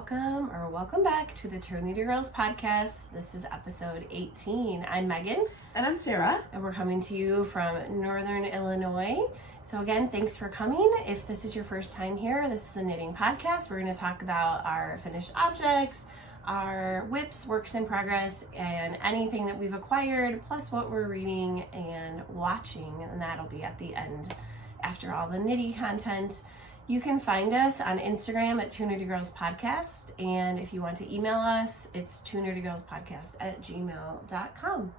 welcome back to the Knerdy Girls podcast. This is episode 18. I'm Megan. And I'm Sarah. And we're coming to you from Northern Illinois. So again, thanks for coming. If this is your first time here, this is a knitting podcast. We're going to talk about our finished objects, our WIPs, works in progress, and anything that we've acquired, plus what we're reading and watching. And that'll be at the end after all the knitty content. You can find us on Instagram at Knerdy Girls Podcast, and if you want to email us, it's knerdygirlspodcast@gmail.com.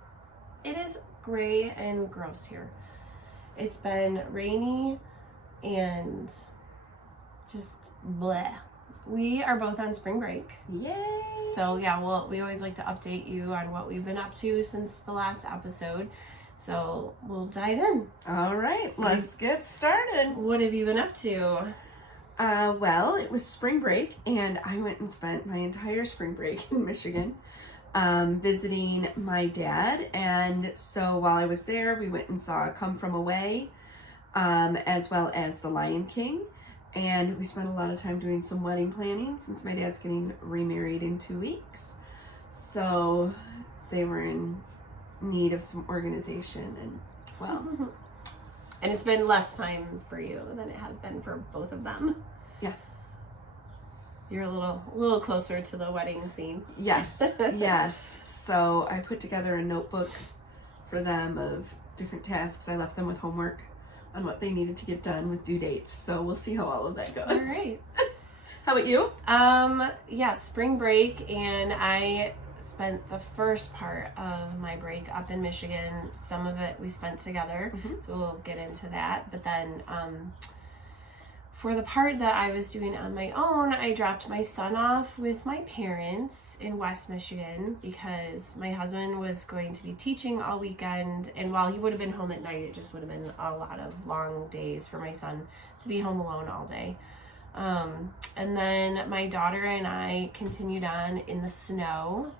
It is gray and gross here. It's been rainy and just bleh. We are both on spring break. Yay! So yeah, well, we always like to update you on what we've been up to since the last episode. So we'll dive in. All right, let's get started. What have you been up to? Well, it was spring break, and I went and spent my entire spring break in Michigan visiting my dad. And so while I was there, we went and saw Come From Away, as well as The Lion King. And we spent a lot of time doing some wedding planning since my dad's getting remarried in 2 weeks. So they were in need of some organization, and well, and it's been less time for you than it has been for both of them. Yeah, you're a little closer to the wedding scene. Yes. Yes. So I put together a notebook for them of different tasks. I left them with homework on what they needed to get done with due dates. So we'll see how all of that goes. All right. How about you? Yeah, spring break, and I spent the first part of my break up in Michigan. Some of it we spent together, so we'll get into that. But then for the part that I was doing on my own, I dropped my son off with my parents in West Michigan because my husband was going to be teaching all weekend, and while he would have been home at night, it just would have been a lot of long days for my son to be home alone all day. And then my daughter and I continued on in the snow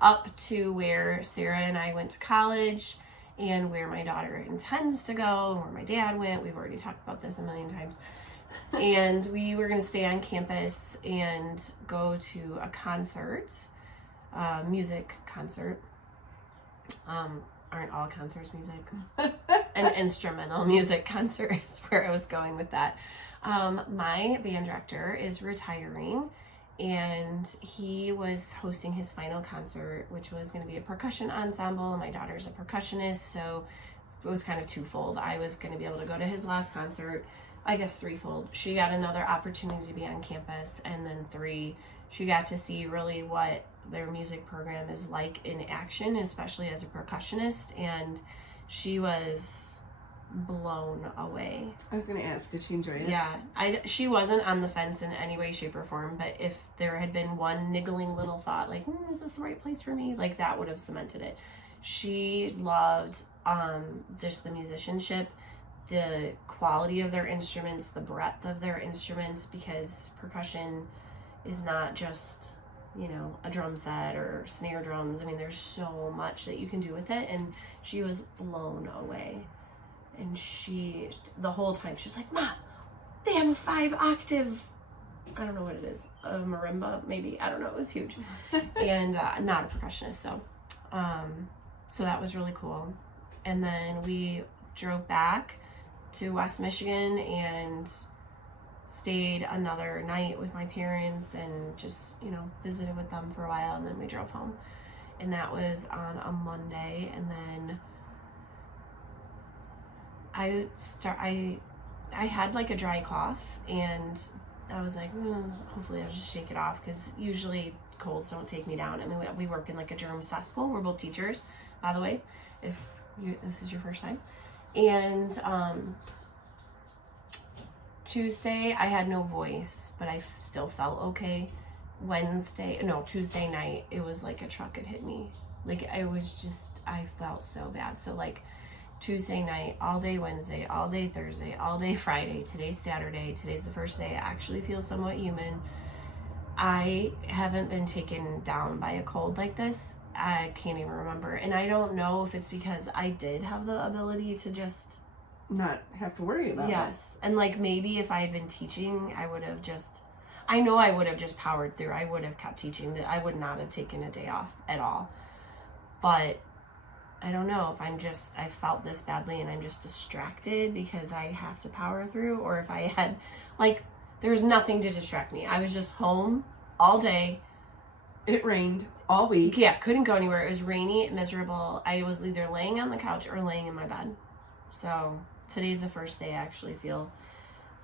up to where Sarah and I went to college and where my daughter intends to go and where my dad went. We've already talked about this a million times. And we were going to stay on campus and go to a concert, music concert. Aren't all concerts music? An instrumental music concert is where I was going with that. My band director is retiring, and he was hosting his final concert, which was going to be a percussion ensemble. My daughter's a percussionist, so it was kind of twofold. I was going to be able to go to his last concert, I guess threefold. She got another opportunity to be on campus, and then three, she got to see really what their music program is like in action, especially as a percussionist, and she was blown away. I was going to ask, did she enjoy it? Yeah, she wasn't on the fence in any way, shape, or form, but if there had been one niggling little thought, like, is this the right place for me? Like, that would have cemented it. She loved just the musicianship, the quality of their instruments, the breadth of their instruments, because percussion is not just, a drum set or snare drums. I mean, there's so much that you can do with it, and she was blown away. And the whole time, she's like, Mom, they have a 5-octave, I don't know what it is, a marimba, maybe. I don't know. It was huge. And not a percussionist. So that was really cool. And then we drove back to West Michigan and stayed another night with my parents and just, visited with them for a while. And then we drove home. And that was on a Monday. And then I had like a dry cough, and I was like, hopefully I'll just shake it off, because usually colds don't take me down. I mean, we work in like a germ cesspool. We're both teachers, by the way, if this is your first time. And Tuesday I had no voice, but I still felt okay. Tuesday night, it was like a truck had hit me. Like, I felt so bad. So like Tuesday night, all day Wednesday, all day Thursday, all day Friday, today's Saturday, today's the first day I actually feel somewhat human. I haven't been taken down by a cold like this. I can't even remember. And I don't know if it's because I did have the ability to just not have to worry about it. Yes. And like, maybe if I had been teaching, I would have just, I know I would have just powered through. I would have kept teaching. That I would not have taken a day off at all. But I don't know if I felt this badly and I'm just distracted because I have to power through, or if I had, like, there was nothing to distract me. I was just home all day. It rained all week. Yeah, couldn't go anywhere. It was rainy, miserable. I was either laying on the couch or laying in my bed. So today's the first day I actually feel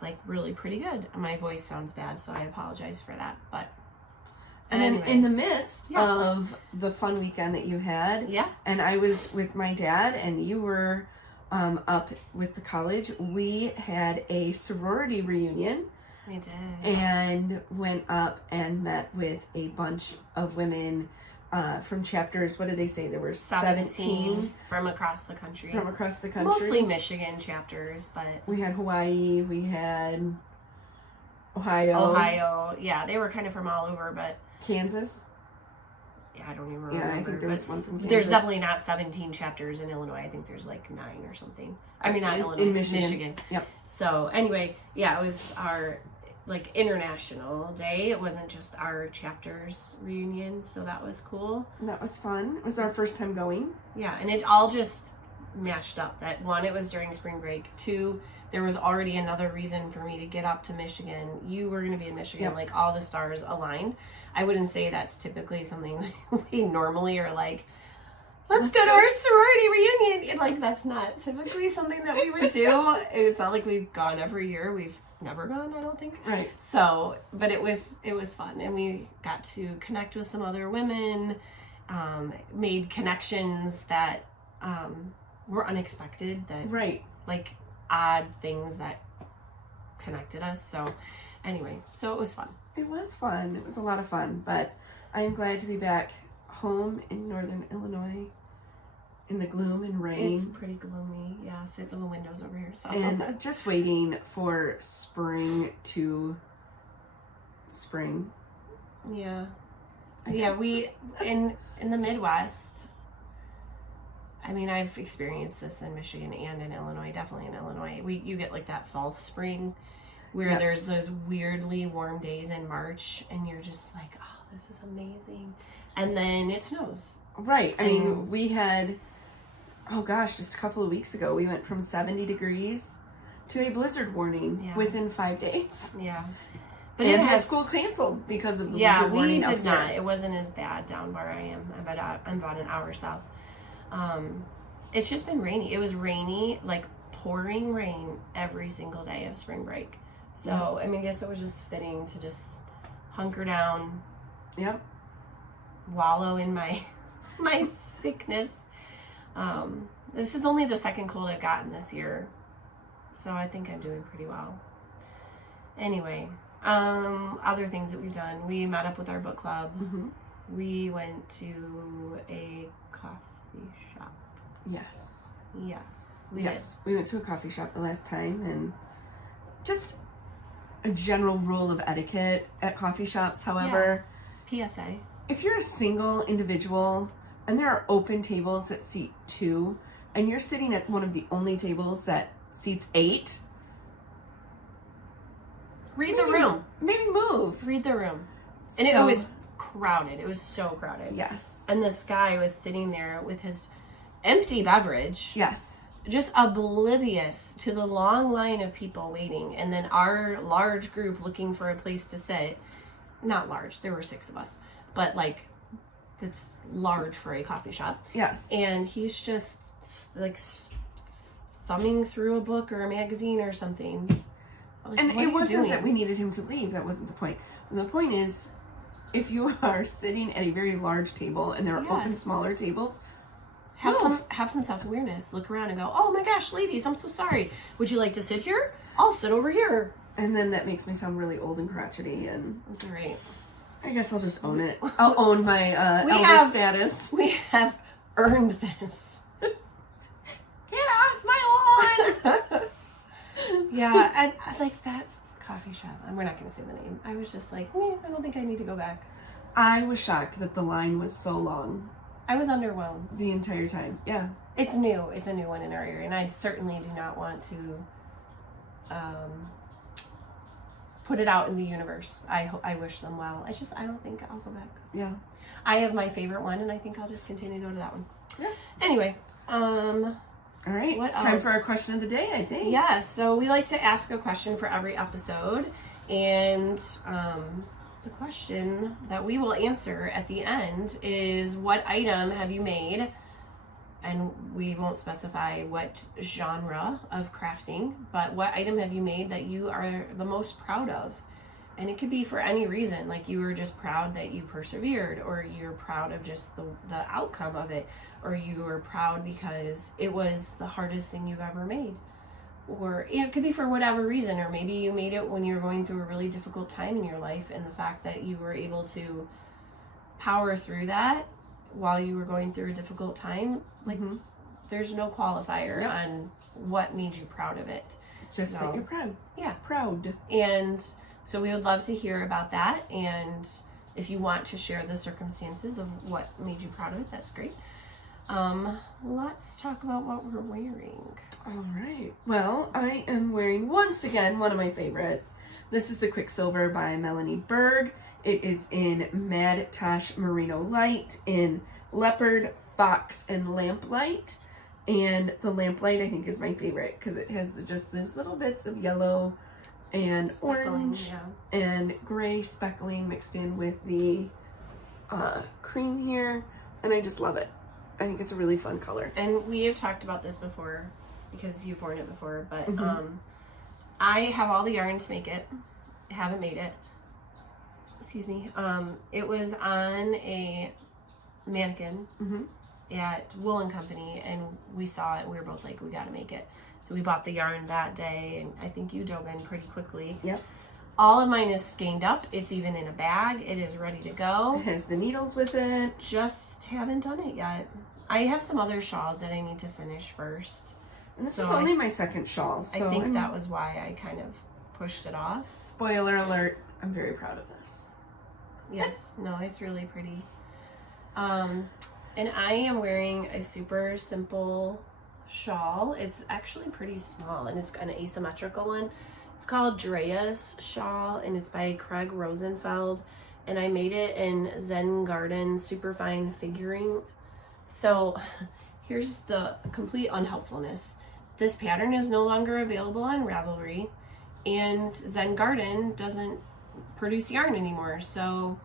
like really pretty good. My voice sounds bad, so I apologize for that. But and anyway. then in the midst of the fun weekend that you had, and I was with my dad and you were up with the college, we had a sorority reunion. We did. And went up and met with a bunch of women from chapters. What did they say? There were 17 from across the country. From across the country. Mostly Michigan chapters, but we had Hawaii, we had Ohio. Yeah, they were kind of from all over, but Kansas. Yeah, I don't even remember. Yeah, I think there was one from Kansas. There's definitely not 17 chapters in Illinois. I think there's like 9 or something. I mean, not Illinois. In Michigan. Yep. So anyway, yeah, it was our like international day. It wasn't just our chapters reunion, so that was cool. And that was fun. It was our first time going. Yeah, and it all just matched up. That one, it was during spring break. 2, there was already another reason for me to get up to Michigan. You were going to be in Michigan. Yep. Like all the stars aligned. I wouldn't say that's typically something we normally are like, let's go to our sorority reunion. And like, that's not typically something that we would do. It's not like we've gone every year. We've never gone, I don't think. Right. So, but it was fun, and we got to connect with some other women, made connections that were unexpected, that like odd things that connected us. So anyway, so it was fun. It was fun. It was a lot of fun, but I'm glad to be back home in northern Illinois in the gloom and rain. It's pretty gloomy. Yeah, sit in the windows over here. So. And just waiting for spring to spring. Yeah. I Yeah, guess. we in the Midwest, I mean, I've experienced this in Michigan and in Illinois, definitely in Illinois. You get like that false spring where there's those weirdly warm days in March and you're just like, oh, this is amazing. And then it snows. Right. I mean, we had, just a couple of weeks ago, we went from 70 degrees to a blizzard warning within 5 days. Yeah. But it had school canceled because of the blizzard warning. Yeah, we did not. It wasn't as bad down where I am. I'm about an hour south. It's just been rainy. It was rainy, like pouring rain every single day of spring break. So, I mean, I guess it was just fitting to just hunker down. Yep. Wallow in my sickness. This is only the second cold I've gotten this year. So I think I'm doing pretty well. Anyway, other things that we've done. We met up with our book club. Mm-hmm. We went to a coffee shop. Yes. We did. We went to a coffee shop the last time, and just a general rule of etiquette at coffee shops, however. PSA. If you're a single individual and there are open tables that seat 2 and you're sitting at one of the only tables that seats 8, read the room. Maybe move. Read the room. And it was crowded. It was so crowded. Yes. And this guy was sitting there with his empty beverage. Yes. Just oblivious to the long line of people waiting. And then our large group looking for a place to sit. Not large. There were 6 of us. But like, that's large for a coffee shop. Yes. And he's just like thumbing through a book or a magazine or something. Like, and it wasn't that we needed him to leave. That wasn't the point. The point is, if you are sitting at a very large table and there are open smaller tables, have some self-awareness. Look around and go, oh my gosh, ladies, I'm so sorry. Would you like to sit here? I'll sit over here. And then that makes me sound really old and crotchety, and that's all right. I guess I'll just own it. I'll own my elder status. We have earned this. Get off my lawn! Yeah, I like that coffee shop. We're not going to say the name. I was just like, I don't think I need to go back. I was shocked that the line was so long. I was underwhelmed. The entire time, yeah. It's new. It's a new one in our area, and I certainly do not want to put it out in the universe. I wish them well. I don't think I'll go back. Yeah. I have my favorite one, and I think I'll just continue to go to that one. Yeah. Anyway, all right, it's time for our question of the day, I think. Yeah, so we like to ask a question for every episode, and the question that we will answer at the end is, what item have you made? And we won't specify what genre of crafting, but what item have you made that you are the most proud of? And it could be for any reason, like you were just proud that you persevered, or you're proud of just the outcome of it, or you were proud because it was the hardest thing you've ever made. Or it could be for whatever reason, or maybe you made it when you were going through a really difficult time in your life, and the fact that you were able to power through that while you were going through a difficult time, like there's no qualifier on what made you proud of it. Just that you're proud. Yeah. Proud. And so we would love to hear about that, and if you want to share the circumstances of what made you proud of it, that's great. Let's talk about what we're wearing. All right. Well, I am wearing, once again, one of my favorites. This is the Quicksilver by Melanie Berg. It is in Mad Tash Merino Light, in Leopard, Fox, and Lamplight. And the Lamplight, I think, is my favorite because it has just these little bits of yellow and orange and gray speckling mixed in with the cream here, and I just love it. I think it's a really fun color. And we have talked about this before because you've worn it before, but I have all the yarn to make it. I haven't made it. Excuse me. It was on a mannequin at Wool & Company, and we saw it, and we were both like, we gotta make it. So we bought the yarn that day, and I think you dove in pretty quickly. Yep. All of mine is skeined up. It's even in a bag. It is ready to go. It has the needles with it. Just haven't done it yet. I have some other shawls that I need to finish first. And this is only my second shawl, so I think that was why I kind of pushed it off. Spoiler alert, I'm very proud of this. Yes. No, it's really pretty. And I am wearing a super simple shawl. It's actually pretty small, and it's an asymmetrical one. It's called Dyers shawl, and it's by Craig Rosenfeld, and I made it in Zen Garden Superfine Figuring. So here's the complete unhelpfulness. This pattern is no longer available on Ravelry, and Zen Garden doesn't produce yarn anymore. So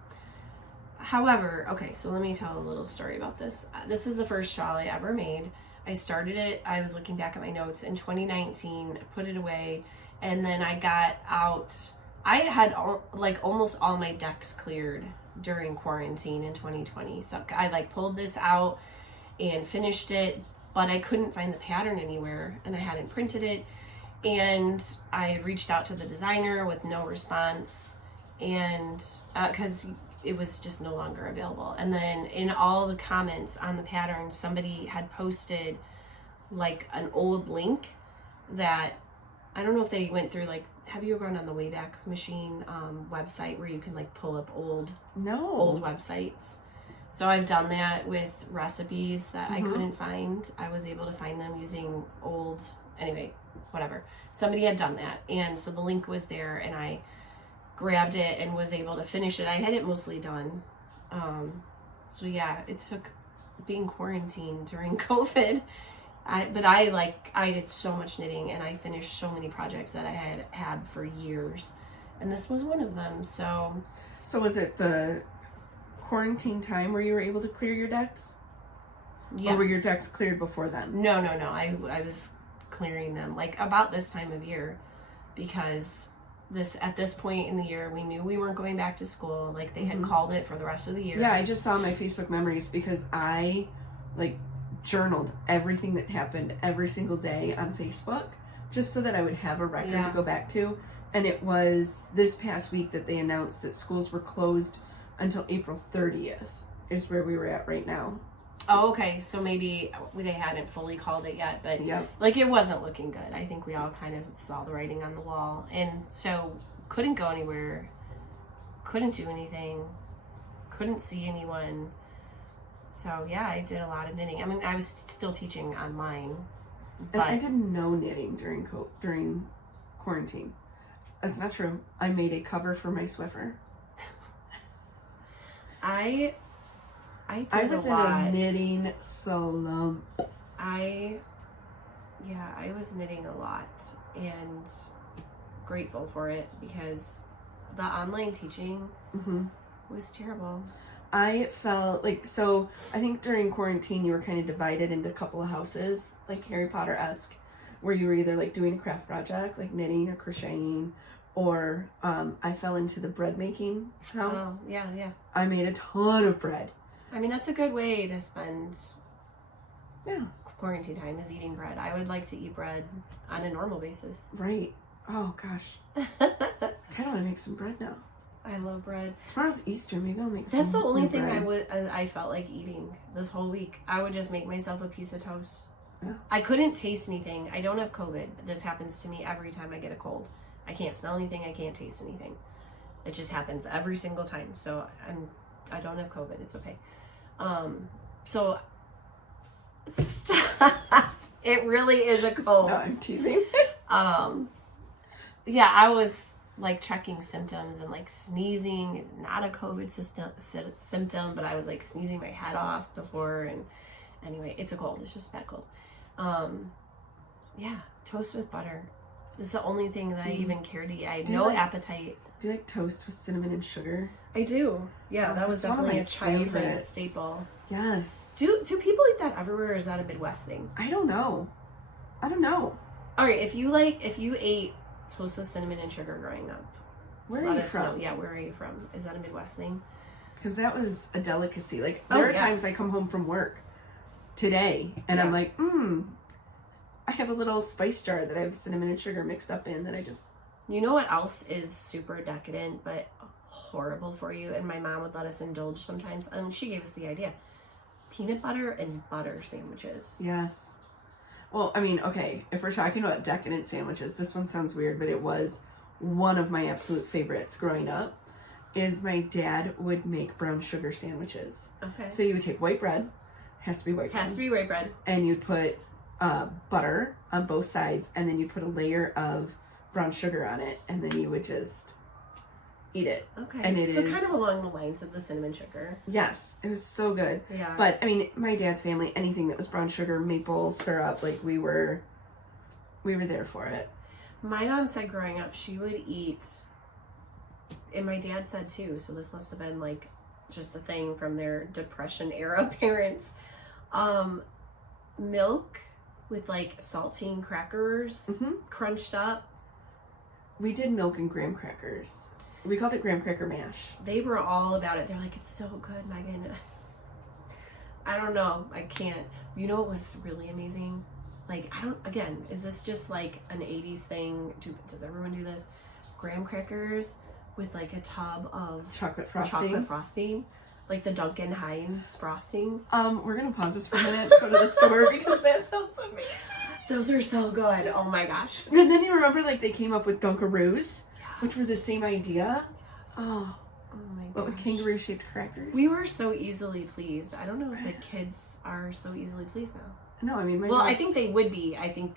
however, okay, so let me tell a little story about this. This is the first shawl I ever made. I started it, I was looking back at my notes, in 2019, put it away, and then I got out, I had almost all my decks cleared during quarantine in 2020. So I pulled this out and finished it, but I couldn't find the pattern anywhere, and I hadn't printed it, and I reached out to the designer with no response, and because it was just no longer available. And then in all the comments on the pattern, somebody had posted an old link that, I don't know if they went through, have you ever gone on the Wayback Machine website where you can pull up old websites? So I've done that with recipes that I couldn't find. I was able to find them using old, anyway, whatever. Somebody had done that, and so the link was there, and I grabbed it and was able to finish it. I had it mostly done. So yeah, it took being quarantined during COVID. I did so much knitting, and I finished so many projects that I had for years, and this was one of them. So was it the quarantine time where you were able to clear your decks? Yes. Or were your decks cleared before then? No. I was clearing them about this time of year, because at this point in the year, we knew we weren't going back to school. They had called it for the rest of the year. Yeah, I just saw my Facebook memories because I journaled everything that happened every single day on Facebook, just so that I would have a record to go back to. And it was this past week that they announced that schools were closed until April 30th is where we were at right now. Oh, okay. So maybe they hadn't fully called it yet, but it wasn't looking good. I think we all kind of saw the writing on the wall, and so couldn't go anywhere, couldn't do anything, couldn't see anyone. So yeah, I did a lot of knitting. I mean, I was still teaching online, and I did no knitting during quarantine. That's not true. I made a cover for my Swiffer. I was in a knitting slump. I was knitting a lot and grateful for it because the online teaching was terrible. I felt like, so I think during quarantine you were kind of divided into a couple of houses, like Harry Potter-esque, where you were either like doing a craft project, like knitting or crocheting, or I fell into the bread making house. Oh, yeah. I made a ton of bread. I mean, that's a good way to spend quarantine time, is eating bread. I would like to eat bread on a normal basis. Right. Oh, gosh. I kind of want to make some bread now. I love bread. Tomorrow's Easter. Maybe I'll make some. That's the only thing bread. I felt like eating this whole week. I would just make myself a piece of toast. Yeah. I couldn't taste anything. I don't have COVID. This happens to me every time I get a cold. I can't smell anything. I can't taste anything. It just happens every single time. So I don't have COVID. It's okay. So stop. It really is a cold. No, I'm teasing. Yeah, I was like checking symptoms, and like sneezing is not a COVID symptom, but I was like sneezing my head off before, and anyway, it's a cold. It's just a bad cold. Yeah, toast with butter. This is the only thing that I even care to eat. I have no appetite. Do you like toast with cinnamon and sugar? I do. Yeah, that was definitely a childhood favorites. staple. Yes. Do people eat that everywhere, or is that a Midwest thing? I don't know. All right, if you ate toast with cinnamon and sugar growing up, where are you from? Know. Yeah, where are you from? Is that a Midwest thing? Because that was a delicacy. Like, there are times I come home from work today, and I'm like, I have a little spice jar that I have cinnamon and sugar mixed up in that I just... You know what else is super decadent, but horrible for you, and my mom would let us indulge sometimes, and she gave us the idea. Peanut butter and butter sandwiches. Yes. Well, I mean, okay, if we're talking about decadent sandwiches, this one sounds weird, but it was one of my absolute favorites growing up, is my dad would make brown sugar sandwiches. Okay. So you would take white bread, has to be white bread. Has to be white bread. And you'd put butter on both sides, and then you'd put a layer of brown sugar on it, and then you would just eat it. Okay. And it so is... kind of along the lines of the cinnamon sugar. Yes, it was so good. Yeah. But I mean, my dad's family, anything that was brown sugar, maple syrup, like we were there for it. My mom said growing up she would eat, and my dad said too, so this must have been like just a thing from their Depression era parents, milk with like saltine crackers crunched up. We did milk and graham crackers. We called it graham cracker mash. They were all about it. They're like, it's so good, Megan. I don't know. I can't. You know what was really amazing? Like, is this just like an 80s thing? Does everyone do this? Graham crackers with like a tub of chocolate frosting. Like the Duncan Hines frosting. We're going to pause this for a minute to go to the store because that sounds amazing. Those are so good. Oh my gosh. And then you remember like they came up with Dunkaroos, which were the same idea. Yes. Oh my god. But with kangaroo shaped crackers. We were so easily pleased. I don't know if the kids are so easily pleased now. No, I mean I think they would be. I think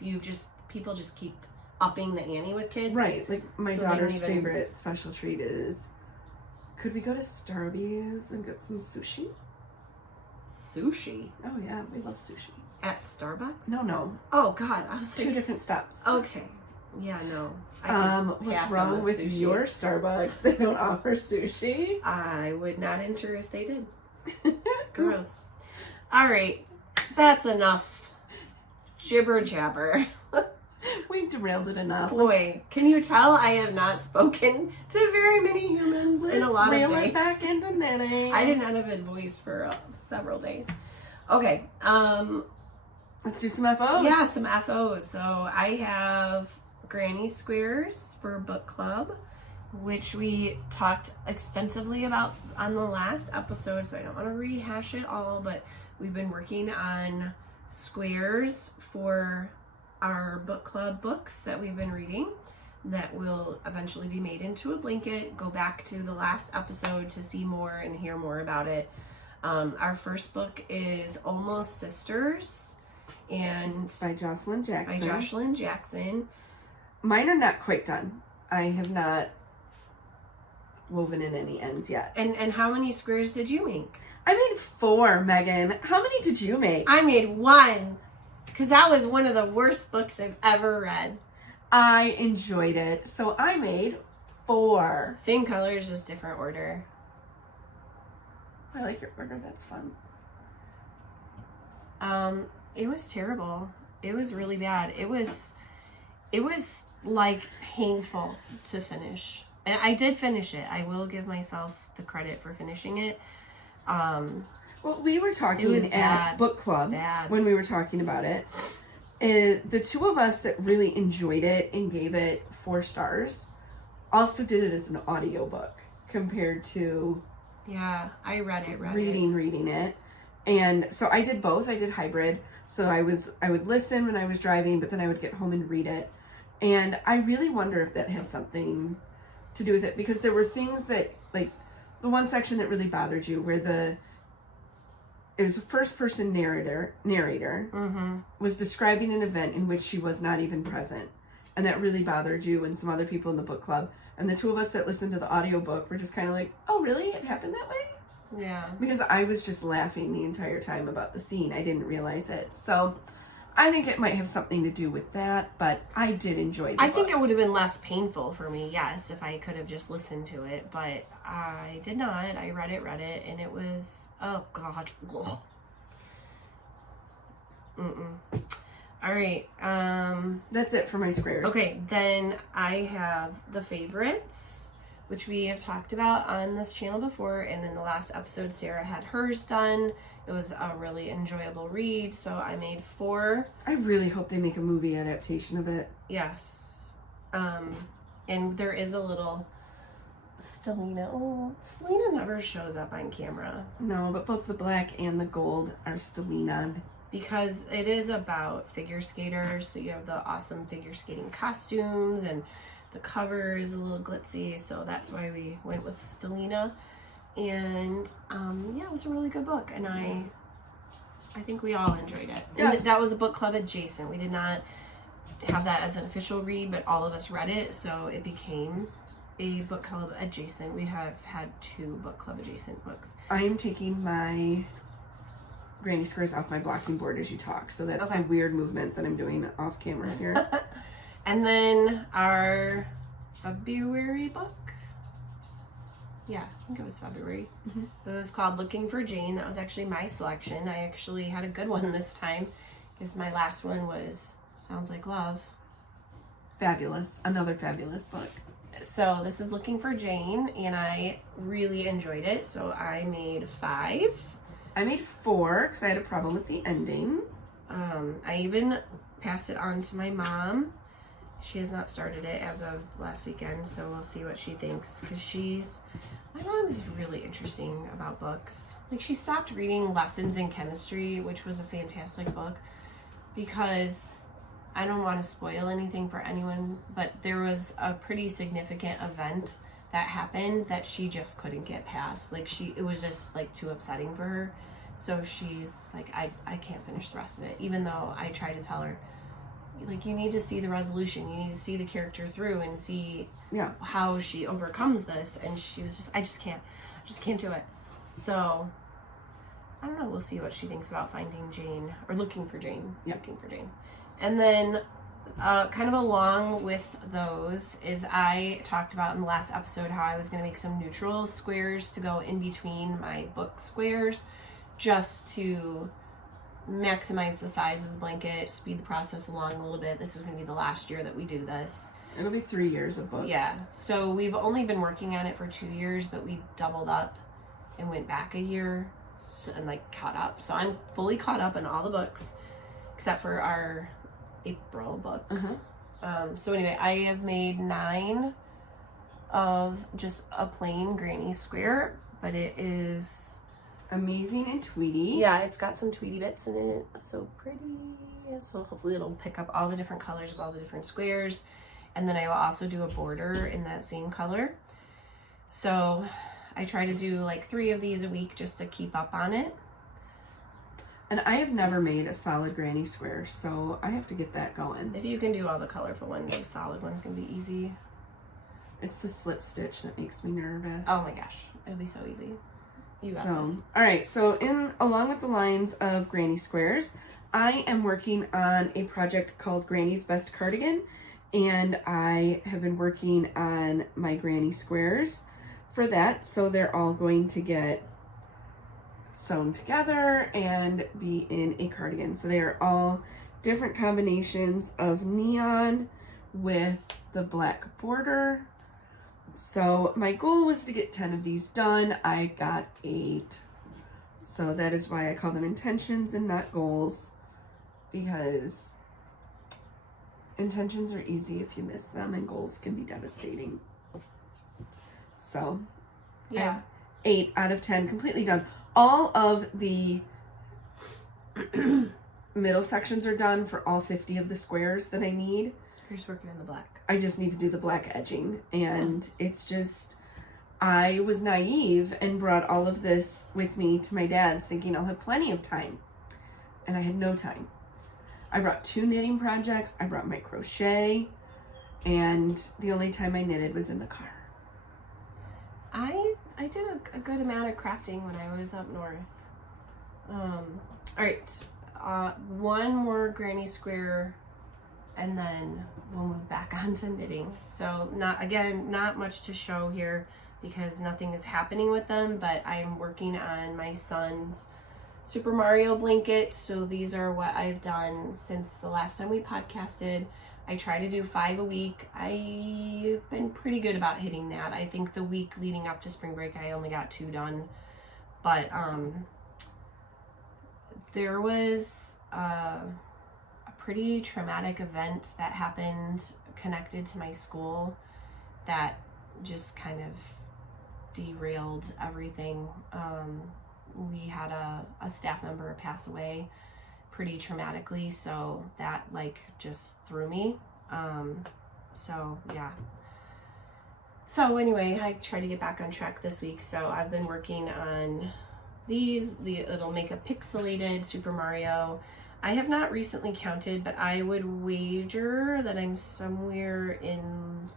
people just keep upping the ante with kids. Right. Like my daughter's favorite special treat is, could we go to Starbucks and get some sushi? Sushi? Oh yeah, we love sushi. At Starbucks? No. Oh god, I was like... 2 different steps. Okay. Yeah, no. What's wrong with your Starbucks? They don't offer sushi? I would not enter if they did. Gross. All right. That's enough jibber jabber. We've derailed it enough. Boy, can you tell I have not spoken to very many humans in a lot of days. Back into knitting. I did not have a voice for several days. Okay. Let's do some FOs. Yeah, some FOs. So I have Granny Squares for book club, which we talked extensively about on the last episode, so I don't want to rehash it all, but we've been working on squares for our book club books that we've been reading that will eventually be made into a blanket. Go back to the last episode to see more and hear more about it. Our first book is Almost Sisters, and by Jocelyn Jackson. Mine are not quite done. I have not woven in any ends yet. And how many squares did you make? I made 4, Megan. How many did you make? I made 1, because that was one of the worst books I've ever read. I enjoyed it, so I made 4. Same colors, just different order. I like your order. That's fun. It was terrible. It was really bad. It was like painful to finish. And I did finish it. I will give myself the credit for finishing it. Well, we were talking at bad. book club when we were talking about it. The 2 of us that really enjoyed it and gave it 4 stars also did it as an audiobook compared to I read it. reading it. And so I did both. I did hybrid. So I would listen when I was driving, but then I would get home and read it. And I really wonder if that had something to do with it, because there were things that, like, the one section that really bothered you where it was a first person narrator was describing an event in which she was not even present, and that really bothered you and some other people in the book club. And the 2 of us that listened to the audiobook were just kind of like, oh really, it happened that way? Yeah, because I was just laughing the entire time about the scene. I didn't realize it. So I think it might have something to do with that, but I did enjoy the book. think it would have been less painful for me, yes, if I could have just listened to it, but I did not. I read it, and it was, oh God. All right. That's it for my squares. Okay, then I have the favorites, which we have talked about on this channel before, and in the last episode, Sarah had hers done. It was a really enjoyable read, so I made 4. I really hope they make a movie adaptation of it. Yes. And there is a little Stelina. Oh, Stelina never shows up on camera. No, but both the black and the gold are Stelina. Because it is about figure skaters, so you have the awesome figure skating costumes, and the cover is a little glitzy, so that's why we went with Stelina. And it was a really good book, and I think we all enjoyed it. Yes. And that was a book club adjacent. We did not have that as an official read, but all of us read it, so it became a book club adjacent. We have had 2 book club adjacent books. I am taking my granny squares off my blocking board as you talk, so that's the weird movement that I'm doing off camera here. And then our February book. Yeah, I think it was February. It was called Looking for Jane. That was actually my selection. I actually had a good one this time, because my last one was Sounds Like Love. Fabulous. Another fabulous book. So this is Looking for Jane, and I really enjoyed it, so I made 5. I made 4 because I had a problem with the ending. I even passed it on to my mom. She has not started it as of last weekend, so we'll see what she thinks, because my mom is really interesting about books. Like, she stopped reading Lessons in Chemistry, which was a fantastic book, because I don't want to spoil anything for anyone, but there was a pretty significant event that happened that she just couldn't get past. Like, it was just like too upsetting for her. So she's like, I can't finish the rest of it, even though I try to tell her, like, you need to see the resolution, you need to see the character through and see how she overcomes this. And she was just, I just can't do it. So I don't know, we'll see what she thinks about finding Jane, or Looking for Jane. Looking for Jane. And then kind of along with those is, I talked about in the last episode how I was going to make some neutral squares to go in between my book squares, just to maximize the size of the blanket, speed the process along a little bit. This is going to be the last year that we do this. It'll be 3 years of books. Yeah. So we've only been working on it for 2 years, but we doubled up and went back a year and like caught up. So I'm fully caught up in all the books except for our April book. So anyway, I have made 9 of just a plain granny square, but it is amazing and tweedy. Yeah, it's got some tweedy bits in it. It's so pretty. So hopefully it'll pick up all the different colors of all the different squares. And then I will also do a border in that same color. So I try to do like 3 of these a week just to keep up on it. And I have never made a solid granny square, so I have to get that going. If you can do all the colorful ones, the solid one's gonna be easy. It's the slip stitch that makes me nervous. Oh my gosh. It'll be so easy. You got this. All right. So along with the lines of granny squares, I am working on a project called Granny's Best Cardigan, and I have been working on my granny squares for that. So they're all going to get sewn together and be in a cardigan. So they are all different combinations of neon with the black border. So my goal was to get 10 of these done. I got 8. So that is why I call them intentions and not goals, because intentions are easy if you miss them, and goals can be devastating. So Yeah. 8 out of 10 completely done. All of the middle sections are done for all 50 of the squares that I need. You're just working in the black. I just need to do the black edging, and it's just, I was naive and brought all of this with me to my dad's thinking I'll have plenty of time, and I had no time. I brought 2 knitting projects, I brought my crochet, and the only time I knitted was in the car. I did a good amount of crafting when I was up north. All right, one more granny square, and then we'll move back onto knitting. So not much to show here because nothing is happening with them, but I'm working on my son's Super Mario blanket. So these are what I've done since the last time we podcasted. I try to do 5 a week. I've been pretty good about hitting that. I think the week leading up to spring break, I only got 2 done. But there was a pretty traumatic event that happened connected to my school that just kind of derailed everything. We had a staff member pass away pretty traumatically, so that just threw me. So yeah. So anyway, I try to get back on track this week. So I've been working on these. It'll make a pixelated Super Mario. I have not recently counted, but I would wager that I'm somewhere in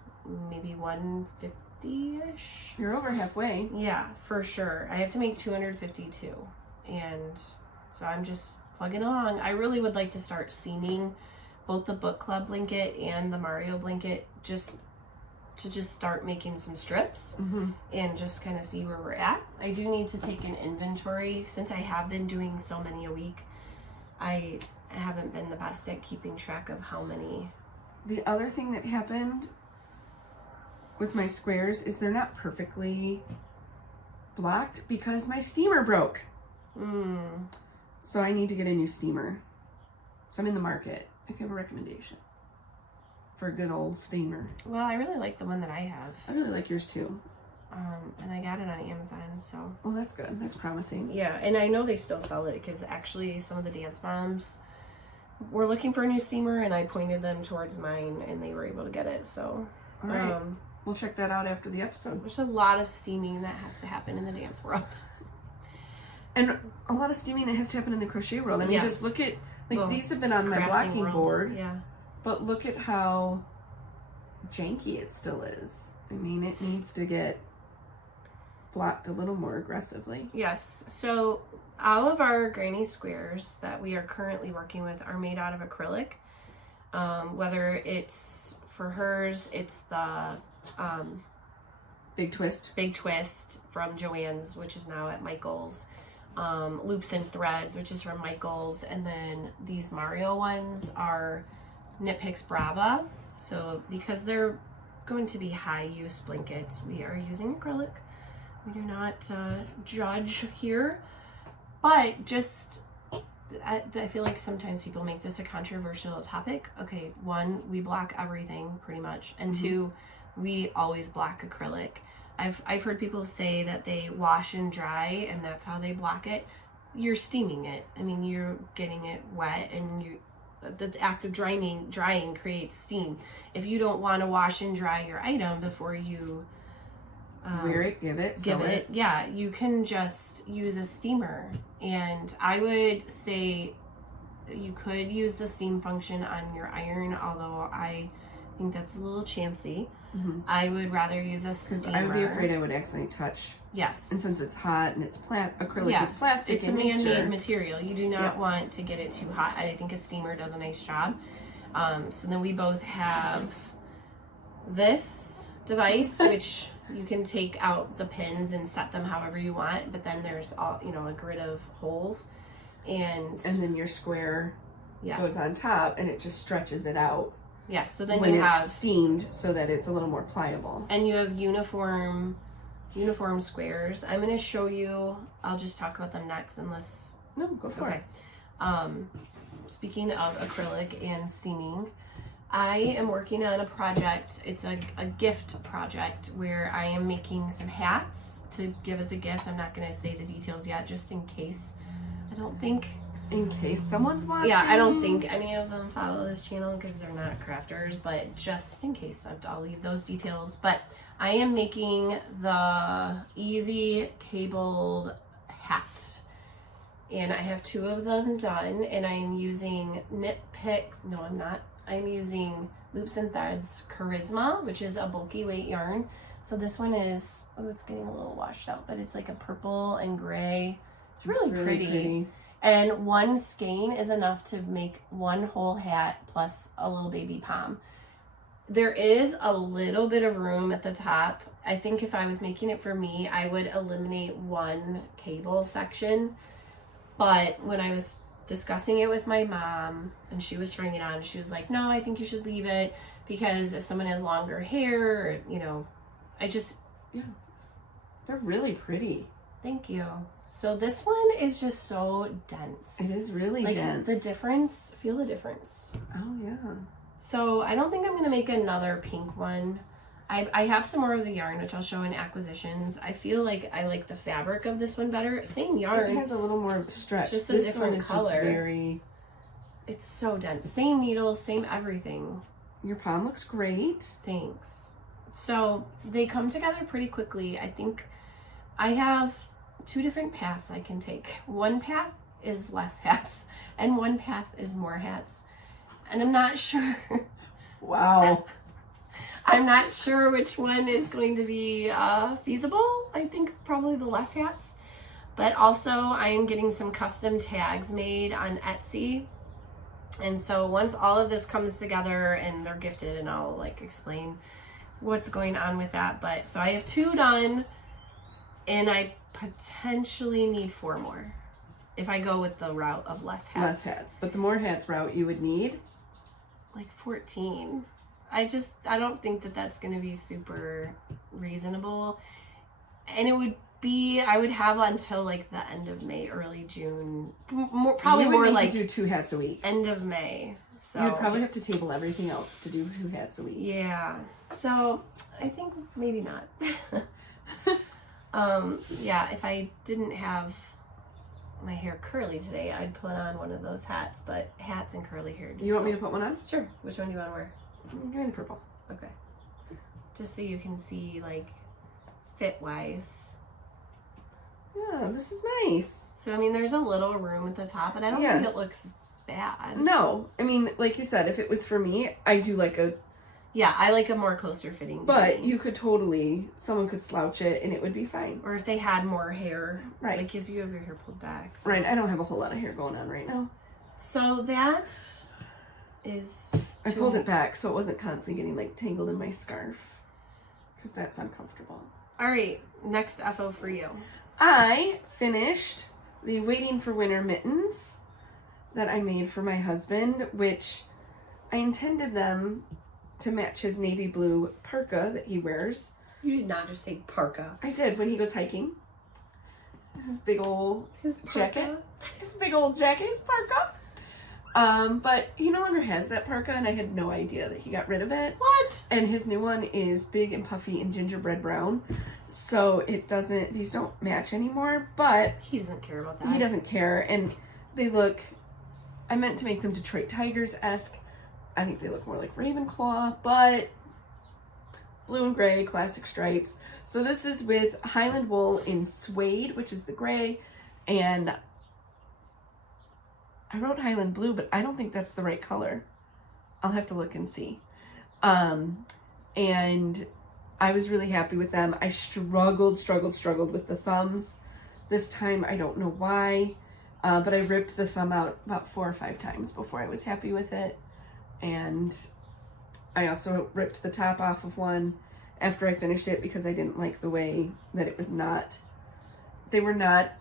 maybe 150-ish. You're over halfway. Yeah, for sure. I have to make 252. And so I'm just plugging along. I really would like to start seaming both the book club blanket and the Mario blanket just start making some strips and just kind of see where we're at. I do need to take an inventory since I have been doing so many a week. I haven't been the best at keeping track of how many. The other thing that happened with my squares is they're not perfectly blocked because my steamer broke. So I need to get a new steamer. So I'm in the market if you have a recommendation for a good old steamer. Well, I really like the one that I have. I really like yours too. And I got it on Amazon, so. Well, that's good. That's promising. Yeah, and I know they still sell it because actually some of the dance moms were looking for a new steamer, and I pointed them towards mine, and they were able to get it. So, all right, we'll check that out after the episode. There's a lot of steaming that has to happen in the dance world, and a lot of steaming that has to happen in the crochet world. I mean, just look at these have been on my blocking board. Yeah, but look at how janky it still is. I mean, it needs to get blocked a little more aggressively. Yes. So all of our granny squares that we are currently working with are made out of acrylic. Whether it's for hers, it's the Big Twist from Joann's, which is now at Michael's. Loops and Threads, which is from Michael's, and then these Mario ones are Knit Picks Brava. So because they're going to be high use blankets, we are using acrylic. We do not judge here, but just I feel like sometimes people make this a controversial topic. Okay, 1, we block everything pretty much, and 2, we always block acrylic. I've heard people say that they wash and dry and that's how they block it. You're steaming it. I mean, you're getting it wet, and the act of drying creates steam. If you don't want to wash and dry your item before you wear it, give it, yeah, you can just use a steamer. And I would say you could use the steam function on your iron, although I I think that's a little chancy. Mm-hmm. I would rather use a steamer. I would be afraid I would accidentally touch. Yes. And since it's hot and it's acrylic is plastic it's in a man-made nature. material. You do not want to get it too hot. I think a steamer does a nice job. So then we both have this device, which you can take out the pins and set them however you want. But then there's all a grid of holes, and then your square goes on top, and it just stretches it out. Yes. So then when you it's have steamed, so that it's a little more pliable. And you have uniform squares. I'm going to show you. I'll just talk about them next, unless. No, go for it. Speaking of acrylic and steaming, I am working on a project. It's a gift project where I am making some hats to give as a gift. I'm not going to say the details yet, just in case. I don't think. In case someone's watching. Yeah, I don't think any of them follow this channel because they're not crafters, but just in case, I'll leave those details. But I am making the easy cabled hat. And I have 2 of them done, and I'm using Knit Picks. No, I'm not. I'm using Loops and Threads Charisma, which is a bulky weight yarn. So this one is, it's getting a little washed out, but it's like a purple and gray. It's really pretty. And 1 skein is enough to make 1 whole hat plus a little baby pom. There is a little bit of room at the top. I think if I was making it for me, I would eliminate 1 cable section. But when I was discussing it with my mom and she was trying it on, she was like, no, I think you should leave it because if someone has longer hair, Yeah. They're really pretty. Thank you. So this one is just so dense. It is really dense. The difference, feel the difference. Oh, yeah. So I don't think I'm going to make another pink one. I have some more of the yarn, which I'll show in acquisitions. I feel like I like the fabric of this one better. Same yarn. It has a little more stretch. Just a this different one is color. Just very... It's so dense. Same needles, same everything. Your pom looks great. Thanks. So they come together pretty quickly. I think I have 2 different paths I can take. One path is less hats, and one path is more hats. And I'm not sure. Wow. I'm not sure which one is going to be feasible. I think probably the less hats. But also I am getting some custom tags made on Etsy. And so once all of this comes together and they're gifted, and I'll explain what's going on with that. But so I have 2 done, and I potentially need 4 more if I go with the route of less hats. Less hats. But the more hats route you would need? 14. I don't think that that's going to be super reasonable. And it would be, I would have until the end of May, early June. Probably more to do 2 hats a week. End of May. So you'd probably have to table everything else to do 2 hats a week. Yeah. So I think maybe not. Yeah, if I didn't have my hair curly today, I'd put on one of those hats, but hats and curly hair. You want me to put one on? Sure. Which one do you want to wear? Give me the purple. Okay. Just so you can see, fit wise. Yeah, this is nice. So, I mean, there's a little room at the top, and I don't think it looks bad. No. I mean, like you said, if it was for me, I do Yeah, I like a more closer fitting. But you could someone could slouch it and it would be fine. Or if they had more hair. Right. Because you have your hair pulled back. So. Right, I don't have a whole lot of hair going on right now. So that is... I pulled it back so it wasn't constantly getting tangled in my scarf. Because that's uncomfortable. Alright, next FO for you. I finished the Waiting for Winter mittens that I made for my husband, which I intended them to match his navy blue parka that he wears. You did not just say parka. I did when he goes hiking. His big old jacket. His big old jacket, his parka. But he no longer has that parka, and I had no idea that he got rid of it. What? And his new one is big and puffy and gingerbread brown. So these don't match anymore, but... He doesn't care about that. He doesn't care, and they look... I meant to make them Detroit Tigers-esque. I think they look more like Ravenclaw, but blue and gray, classic stripes. So this is with Highland wool in suede, which is the gray, and I wrote Highland blue, but I don't think that's the right color. I'll have to look and see. And I was really happy with them. I struggled with the thumbs. This time, I don't know why, but I ripped the thumb out about 4 or 5 times before I was happy with it. And I also ripped the top off of one after I finished it because I didn't like the way that it was not, they were not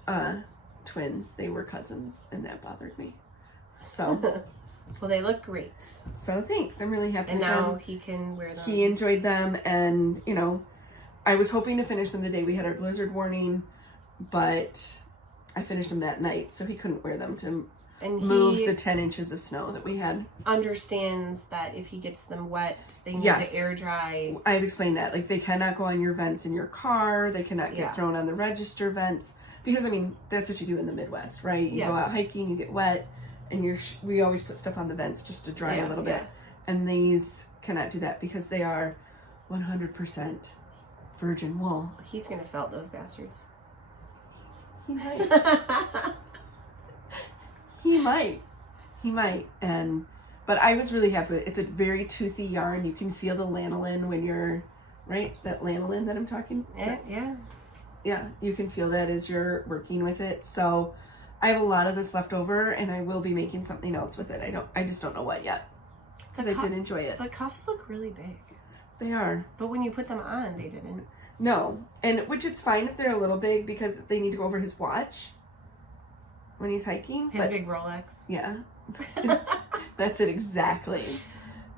twins, they were cousins, and that bothered me. So, well, they look great. So thanks, I'm really happy and with now them. he can wear them. He enjoyed them, and you know, I was hoping to finish them the day we had our blizzard warning, but I finished them that night, so he couldn't wear them to move the 10 inches of snow that we had. Understands that if he gets them wet, they need to air dry. I've explained that. Like, they cannot go on your vents in your car. They cannot get thrown on the register vents. Because, I mean, that's what you do in the Midwest, right? You go out hiking, you get wet, and we always put stuff on the vents just to dry a little bit. And these cannot do that because they are 100% virgin wool. He's going to felt those bastards. He might. He might. But I was really happy with it. It's a very toothy yarn. You can feel the lanolin when you're, right? Is that lanolin that I'm talking? Yeah. Yeah, you can feel that as you're working with it. So I have a lot of this left over, and I will be making something else with it. I just don't know what yet. Because I did enjoy it. The cuffs look really big. They are. But when you put them on, they didn't. No. And which it's fine if they're a little big because they need to go over his watch when he's hiking. His big Rolex. Yeah. That's it exactly.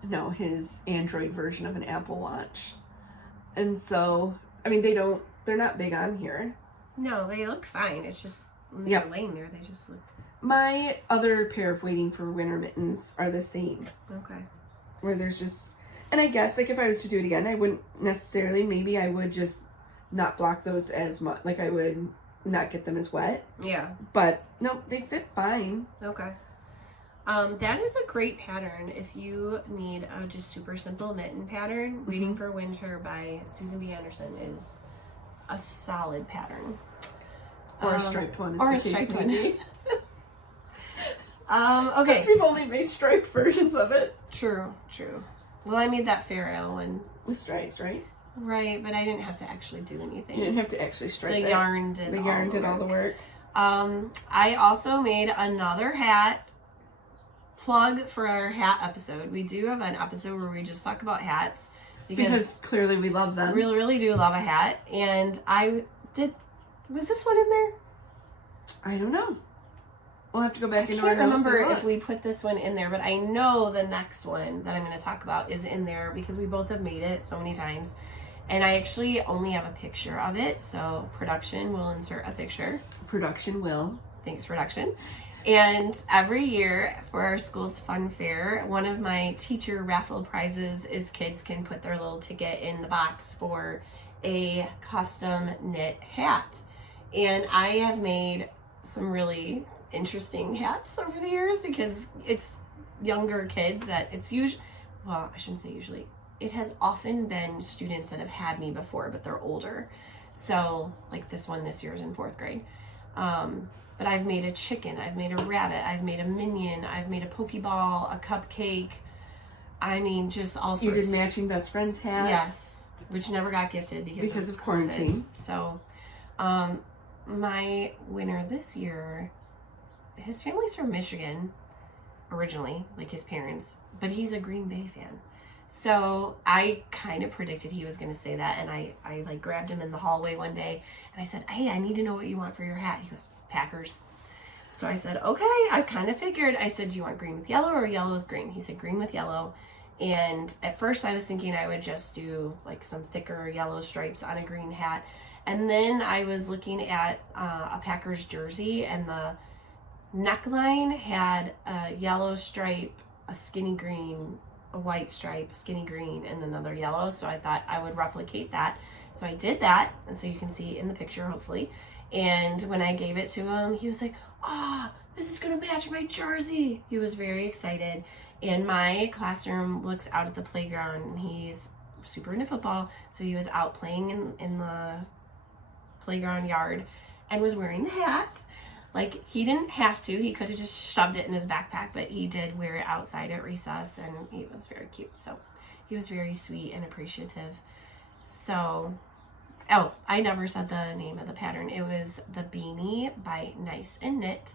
No, his Android version of an Apple Watch. And so, I mean, they're not big on here. No, they look fine. It's just when they were laying there, they just looked. My other pair of waiting for winter mittens are the same. Okay. Where there's just, and I guess like if I was to do it again, I wouldn't necessarily, maybe I would just not block those as much, like I would not get them as wet. Yeah. But no, they fit fine. Okay. That is a great pattern if you need a just super simple mitten pattern. Waiting for Winter by Susan B. Anderson is a solid pattern. Or a striped one. Or a striped one. Okay. Since we've only made striped versions of it. True. Well, I made that Pharaoh one. With stripes, right? Right, but I didn't have to actually do anything. You didn't have to actually stripe it. The yarn did all the work. I also made another hat. Plug for our hat episode. We do have an episode where we just talk about hats. Because clearly we love them. We really do love a hat. And was this one in there? I don't know. We'll have to go back into our I can't notes. remember if we put this one in there, but I know the next one that I'm going to talk about is in there because we both have made it so many times. And I actually only have a picture of it, so production will insert a picture. Production will. Thanks, production. And every year for our school's fun fair, one of my teacher raffle prizes is kids can put their little ticket in the box for a custom knit hat. And I have made some really interesting hats over the years because it's younger kids that it's usually, well, I shouldn't say usually, it has often been students that have had me before, but they're older. So like this one this year is in 4th grade. But I've made a chicken, I've made a rabbit, I've made a minion, I've made a Pokeball, a cupcake. I mean, just all sorts. You did matching best friends hats. Yes, which never got gifted because of quarantine. So, my winner this year, his family's from Michigan originally, like his parents, but he's a Green Bay fan. So I kind of predicted he was going to say that, and I like grabbed him in the hallway one day, and I said, "Hey, I need to know what you want for your hat." He goes, "Packers." So I said, "Okay." I kind of figured. I said, "Do you want green with yellow or yellow with green?" He said, "Green with yellow." And at first I was thinking I would just do like some thicker yellow stripes on a green hat. And then I was looking at a Packers jersey, and the neckline had a yellow stripe, a skinny green, a white stripe, skinny green, and another yellow. So I thought I would replicate that. So I did that, and so you can see in the picture, hopefully. And when I gave it to him, he was like, "Oh, this is gonna match my jersey." He was very excited. And my classroom looks out at the playground, and he's super into football, so he was out playing in the playground yard and was wearing the hat. Like, he didn't have to. He could have just shoved it in his backpack, but he did wear it outside at recess, and he was very cute. So he was very sweet and appreciative. So, oh, I never said the name of the pattern. It was the Beanie by Nice and Knit.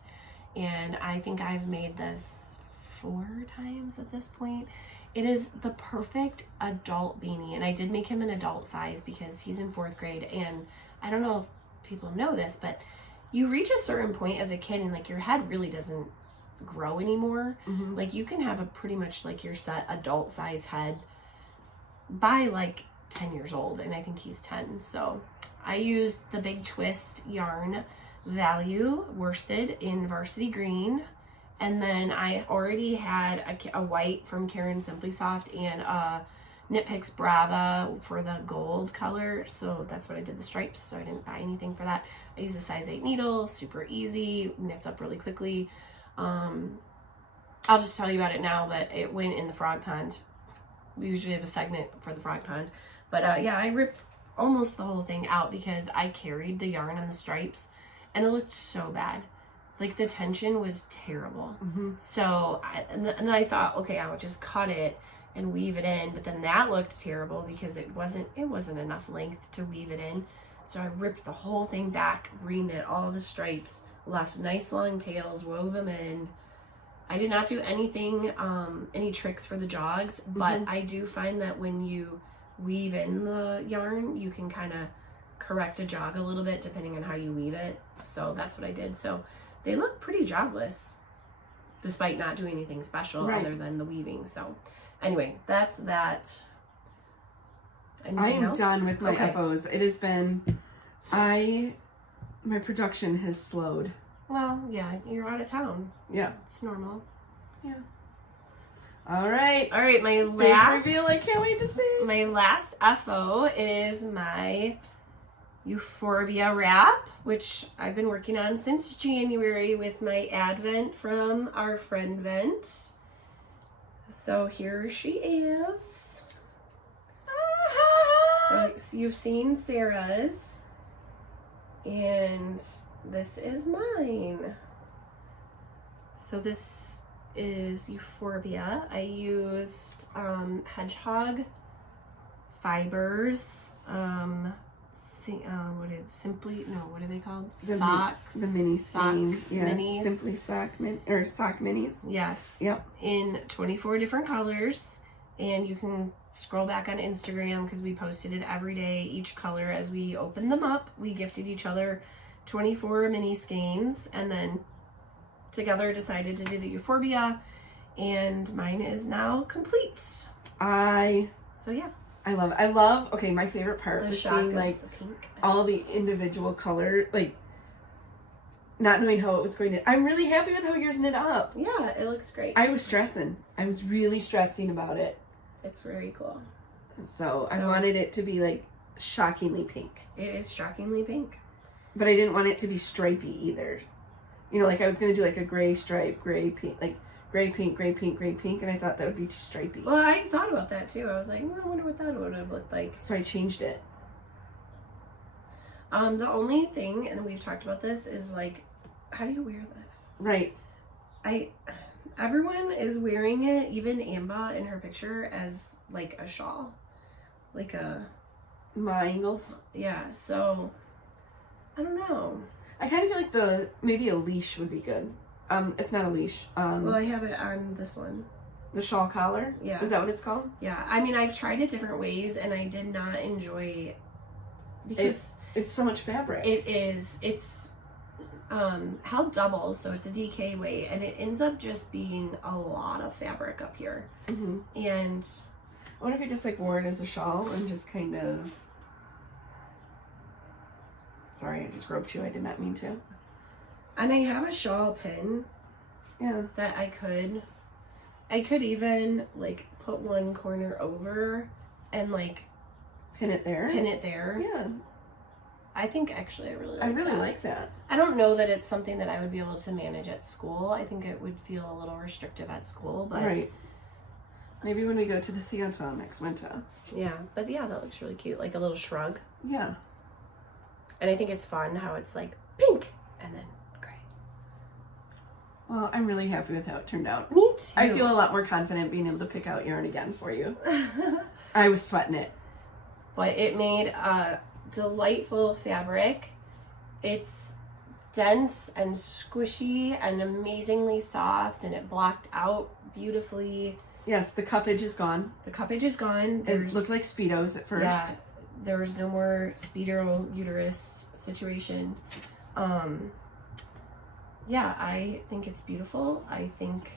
And I think I've made this 4 times at this point. It is the perfect adult beanie. And I did make him an adult size because he's in 4th grade. And I don't know if people know this, but you reach a certain point as a kid and like your head really doesn't grow anymore. Mm-hmm. Like you can have a pretty much like your set adult size head by like 10 years old, and I think he's 10. So I used the Big Twist yarn value worsted in Varsity Green, and then I already had a white from Karen Simply Soft and a Knit Picks Brava for the gold color, so that's what I did the stripes. So I didn't buy anything for that. I used a size 8 needle, super easy, knits up really quickly. I'll just tell you about it now, but it went in the frog pond. We usually have a segment for the frog pond. But yeah, I ripped almost the whole thing out because I carried the yarn on the stripes and it looked so bad. Like the tension was terrible. Mm-hmm. So, and then I thought, okay, I would just cut it and weave it in. But then that looked terrible because it wasn't enough length to weave it in. So I ripped the whole thing back, reknit all the stripes, left nice long tails, wove them in. I did not do anything, any tricks for the jogs, but I do find that when you weave in the yarn, you can kind of correct a jog a little bit depending on how you weave it. So that's what I did. So they look pretty jogless despite not doing anything special other than the weaving. So anyway, that's that. Anything I am else? done with my FOs. It has been, my production has slowed. Well, yeah, you're out of town. Yeah. It's normal. Yeah. All right. My last big reveal. I can't wait to see. My last FO is my Euphorbia wrap, which I've been working on since January with my Advent from our friend Vent. So here she is. So you've seen Sarah's, and this is mine. So this is Euphorbia. I used hedgehog fibers. What are they called? Socks. The mini skeins. Yeah. Minis. Simply sock sock minis. Yes. Yep. In 24 different colors, and you can scroll back on Instagram because we posted it every day, each color. As we opened them up, we gifted each other 24 mini skeins, and then together decided to do the Euphorbia, and mine is now complete. I love okay, my favorite part was seeing like the pink. All the individual color, like not knowing how it was going to. I'm really happy with how yours knit up. Yeah, it looks great. I was stressing. I was really stressing about it. It's very cool. So I wanted it to be like shockingly pink. It is shockingly pink. But I didn't want it to be stripey either. You know, like I was going to do like a gray stripe, gray pink, like gray pink, gray pink, gray pink, and I thought that would be too stripey. Well, I thought about that too. I was like, I wonder what that would have looked like. So I changed it. The only thing, and we've talked about this, is like, how do you wear this? Right. Everyone is wearing it, even Amba in her picture, as like a shawl. Like a... My angles. Yeah, so... I don't know. I kind of feel like maybe a leash would be good. It's not a leash. Well, I have it on this one. The shawl collar? Yeah. Is that what it's called? Yeah. I mean, I've tried it different ways, and I did not enjoy... Because... It's so much fabric. It is. It's held double, so it's a DK weight, and it ends up just being a lot of fabric up here. Mm-hmm. And I wonder if you just like wore it as a shawl and just kind of... Sorry, I just groped you. I did not mean to. And I have a shawl pin. Yeah. That I could even like put one corner over and like pin it there. Yeah. I think actually I really like that. I don't know that it's something that I would be able to manage at school. I think it would feel a little restrictive at school, but right. Maybe when we go to the theater next winter. Yeah, but yeah, that looks really cute, like a little shrug. Yeah. And I think it's fun how it's like pink and then gray. Well, I'm really happy with how it turned out. Me too. I feel a lot more confident being able to pick out yarn again for you. I was sweating it. But it made a delightful fabric. It's dense and squishy and amazingly soft, and it blocked out beautifully. Yes, the cuppage is gone. The cuppage is gone. It looked like Speedos at first. Yeah, there was no more speedo uterus situation. Yeah, I think it's beautiful. I think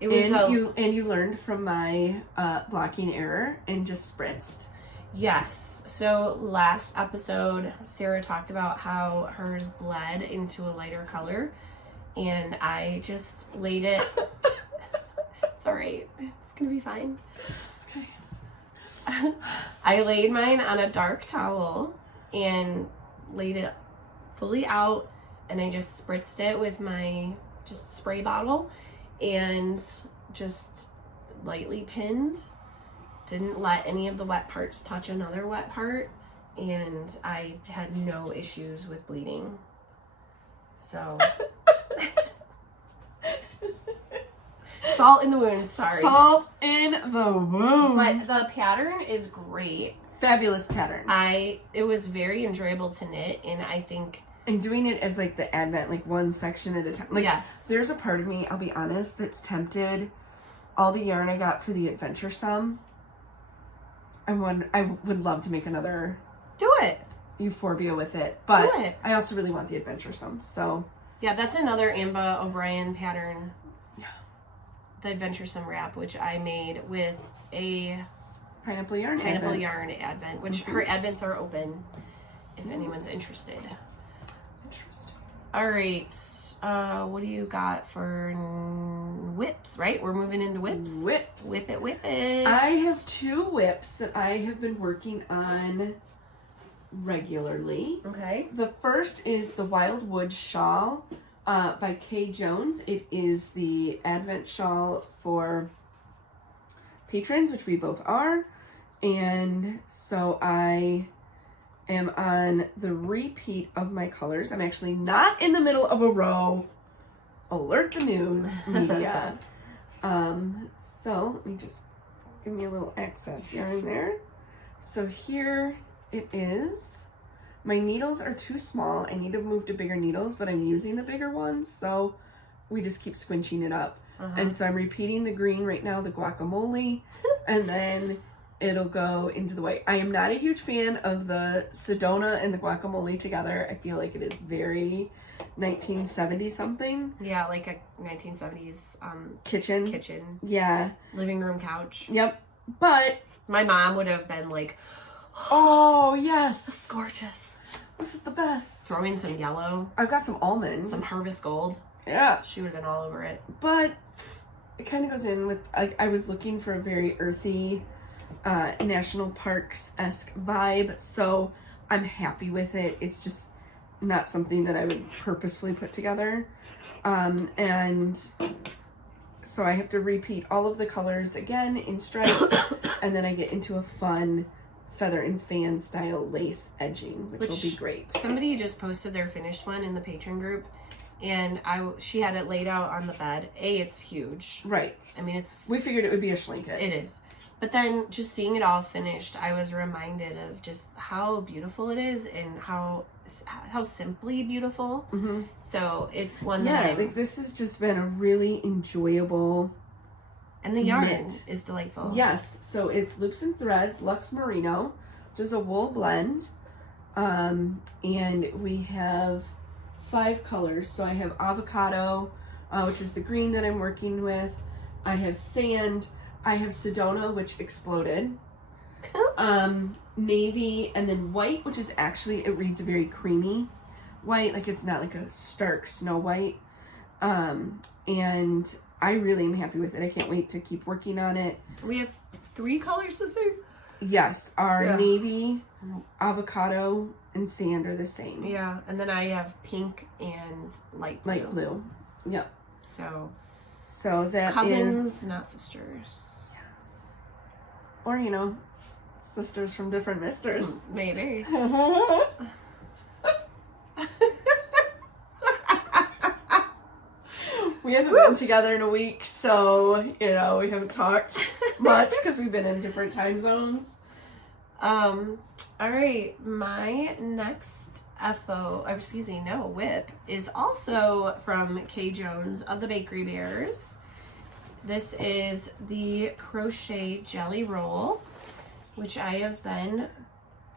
it was you learned from my blocking error and just spritzed. Yes. So last episode, Sarah talked about how hers bled into a lighter color, and I just laid it. It's all right. It's gonna be fine. Okay. I laid mine on a dark towel and laid it fully out, and I just spritzed it with my just spray bottle and just lightly pinned. Didn't let any of the wet parts touch another wet part, and I had no issues with bleeding. So salt in the wound, sorry. Salt in the wound. But the pattern is great. Fabulous pattern. It was very enjoyable to knit, and I think and doing it as like the advent, like one section at a time. Like, yes. There's a part of me, I'll be honest, that's tempted. All the yarn I got for the Adventuresome, I would love to make another do it Euphorbia with it, but do it. I also really want the Adventuresome. So yeah, that's another Amba O'Brien pattern. Yeah, the Adventuresome wrap, which I made with a pineapple yarn advent, which her advents are open if anyone's interested. Interesting. All right, what do you got for whips? Right, we're moving into whips. Whip it. I have 2 whips that I have been working on regularly. Okay. The first is the Wildwood Shawl by Kay Jones. It is the Advent shawl for patrons, which we both are, and so I am on the repeat of my colors. I'm actually not in the middle of a row. Alert the news media. So let me just give me a little excess yarn there. So here it is. My needles are too small. I need to move to bigger needles, but I'm using the bigger ones, so we just keep squinching it up. And so I'm repeating the green right now, the guacamole, and then it'll go into the white. I am not a huge fan of the Sedona and the guacamole together. I feel like it is very 1970 something. Yeah, like a 1970s kitchen. Yeah. Living room couch. Yep. But my mom would have been like, oh yes, this is gorgeous. This is the best. Throw in some yellow. I've got some almonds. Some Harvest Gold. Yeah. She would have been all over it. But it kind of goes in with, I was looking for a very earthy, national parks-esque vibe, so I'm happy with it. It's just not something that I would purposefully put together. And so I have to repeat all of the colors again in stripes, and then I get into a fun feather and fan style lace edging, which will be great. Somebody just posted their finished one in the patron group, and she had it laid out on the bed. It's huge. Right. I mean, we figured it would be a schlinket. It is. But then just seeing it all finished, I was reminded of just how beautiful it is and how simply beautiful. Mm-hmm. So it's one that like this has just been a really enjoyable. And the yarn is delightful. Yes. So it's Loops and Threads Luxe Merino, which is a wool blend. And we have 5 colors. So I have avocado, which is the green that I'm working with. I have sand. I have Sedona, which exploded. Navy, and then white, which is actually, it reads a very creamy white. Like it's not like a stark snow white. And I really am happy with it. I can't wait to keep working on it. We have 3 colors to say? Yes, our navy, avocado, and sand are the same. Yeah, and then I have pink and light blue. Light blue. Yep. So that cousins, is not sisters. Yes. Or, sisters from different misters. Maybe. We haven't been together in a week, so, you know, we haven't talked much because we've been in different time zones. All right, my next whip is also from Kay Jones of the Bakery Bears. This is the crochet jelly roll, which I have been...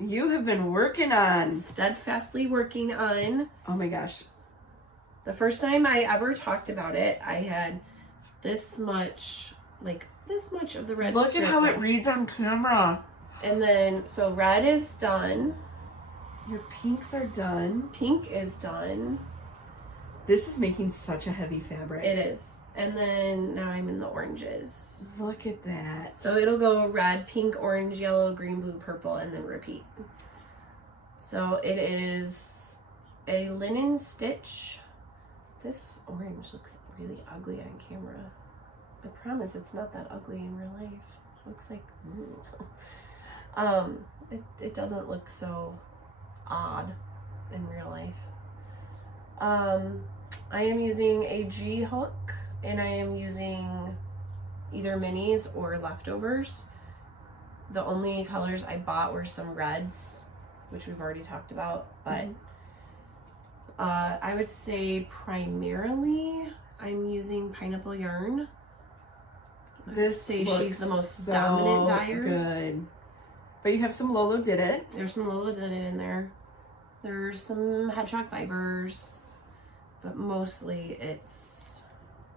You have been working on. Steadfastly working on. Oh my gosh. The first time I ever talked about it, I had this much of the red Look strip at how done. it reads on camera. And then, so red is done. Your pinks are done. Pink is done. This is making such a heavy fabric. It is. And then now I'm in the oranges. Look at that. So it'll go red, pink, orange, yellow, green, blue, purple, and then repeat. So it is a linen stitch. This orange looks really ugly on camera. I promise it's not that ugly in real life. It looks like, it doesn't look so odd in real life. I am using a G hook, and I am using either minis or leftovers. The only colors I bought were some reds, which we've already talked about, but I would say primarily I'm using pineapple yarn. This she's the most dominant dyer. Good. But you have some Lolo Did It. There's some Lola Did It in there. There's some hedgehog fibers, but mostly it's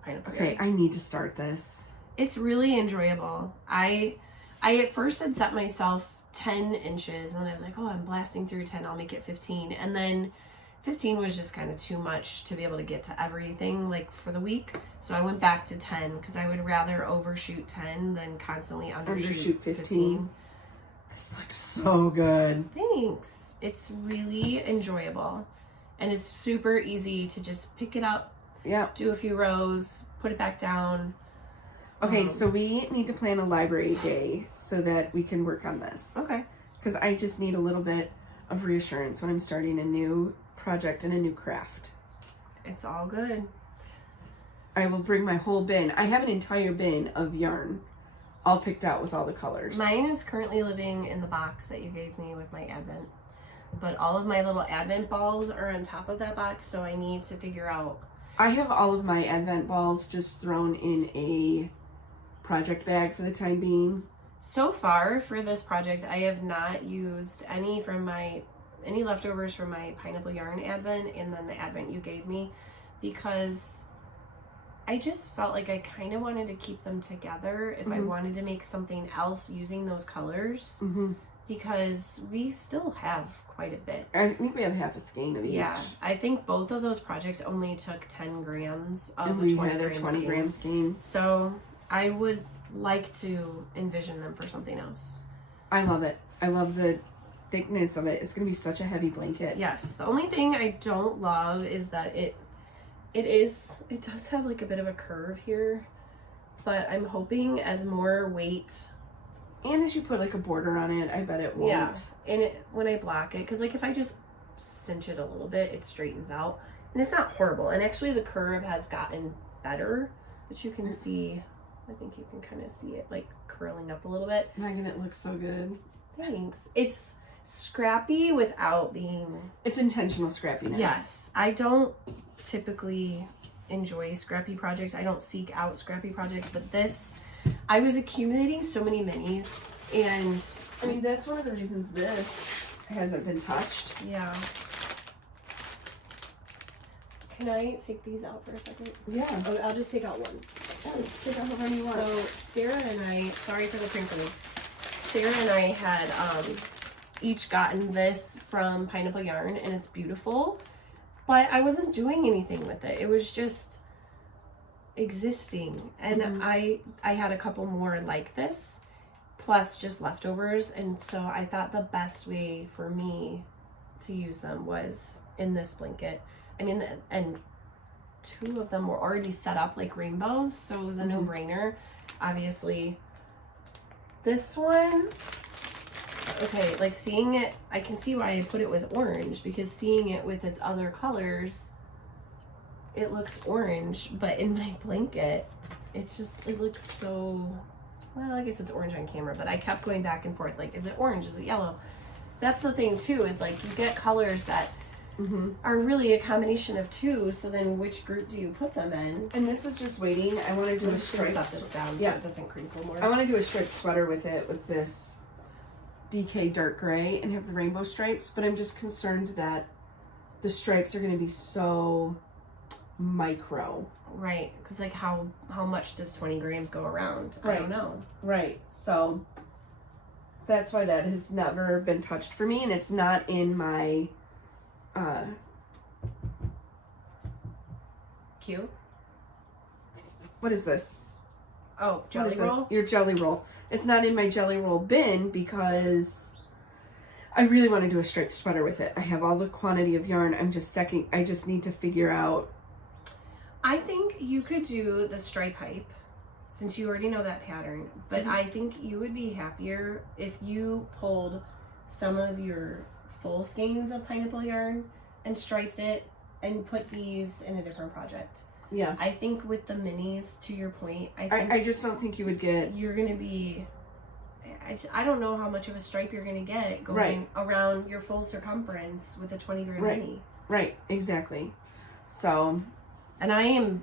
pineapple yarn. Okay, I need to start this. It's really enjoyable. I at first had set myself 10 inches, and then I was like, oh, I'm blasting through 10, I'll make it 15. And then 15 was just kind of too much to be able to get to everything like for the week. So I went back to 10 because I would rather overshoot 10 than constantly undershoot 15. This looks so good. Thanks. It's really enjoyable. And it's super easy to just pick it up, do a few rows, put it back down. Okay, so we need to plan a library day so that we can work on this. Okay. Because I just need a little bit of reassurance when I'm starting a new project and a new craft. It's all good. I will bring my whole bin. I have an entire bin of yarn all picked out with all the colors. Mine is currently living in the box that you gave me with my Advent. But all of my little Advent balls are on top of that box, so I need to figure out... I have all of my Advent balls just thrown in a project bag for the time being. So far for this project, I have not used any leftovers from my pineapple yarn Advent and then the Advent you gave me, because I just felt like I kind of wanted to keep them together if I wanted to make something else using those colors, because we still have quite a bit. I think we have half a skein of each. Yeah, I think both of those projects only took 10 grams of and a we 20 had a 20 gram skein. So I would like to envision them for something else. I love it. I love the thickness of it. It's going to be such a heavy blanket. Yes. The only thing I don't love is that it does have like a bit of a curve here, but I'm hoping as more weight, and as you put like a border on it, I bet it won't. Yeah. And when I block it, because like if I just cinch it a little bit, it straightens out, and it's not horrible. And actually the curve has gotten better, which you can see. I think you can kind of see it like curling up a little bit. Megan, it looks so good. Thanks. It's scrappy without being... It's intentional scrappiness. Yes. I don't typically enjoy scrappy projects. I don't seek out scrappy projects, but this, I was accumulating so many minis, and... I mean, that's one of the reasons this hasn't been touched. Yeah. Can I take these out for a second? Yeah. Oh, I'll just take out one. Oh, take out however you want. So Sarah and I, sorry for the crinkling. Sarah and I had each gotten this from Pineapple Yarn, and it's beautiful, but I wasn't doing anything with it. It was just existing, and I had a couple more like this, plus just leftovers, and so I thought the best way for me to use them was in this blanket. I mean, and two of them were already set up like rainbows, so it was a no-brainer. Obviously, this one, okay, like seeing it, I can see why I put it with orange, because seeing it with its other colors, it looks orange, but in my blanket, it looks so, well, I guess it's orange on camera, but I kept going back and forth, like, is it orange, is it yellow? That's the thing too, is like, you get colors that are really a combination of two, so then which group do you put them in? And this is just waiting. I want to do a striped. Set this down so it doesn't crinkle more. I want to do a striped sweater with it, with this DK dark gray, and have the rainbow stripes, but I'm just concerned that the stripes are going to be so micro. Right, because like how much does 20 grams go around? Right. I don't know. Right, so that's why that has never been touched for me, and it's not in my Cute. What is this? Oh, jelly roll? Your jelly roll. It's not in my jelly roll bin because I really want to do a striped sweater with it. I have all the quantity of yarn. I just need to figure out. I think you could do the stripe hype since you already know that pattern, but I think you would be happier if you pulled some of your full skeins of pineapple yarn and striped it and put these in a different project. Yeah. I think with the minis, to your point, I just don't think you would get... You're going to be... I don't know how much of a stripe you're going to get going around your full circumference with a 20 gram mini. Right, exactly. So... And I am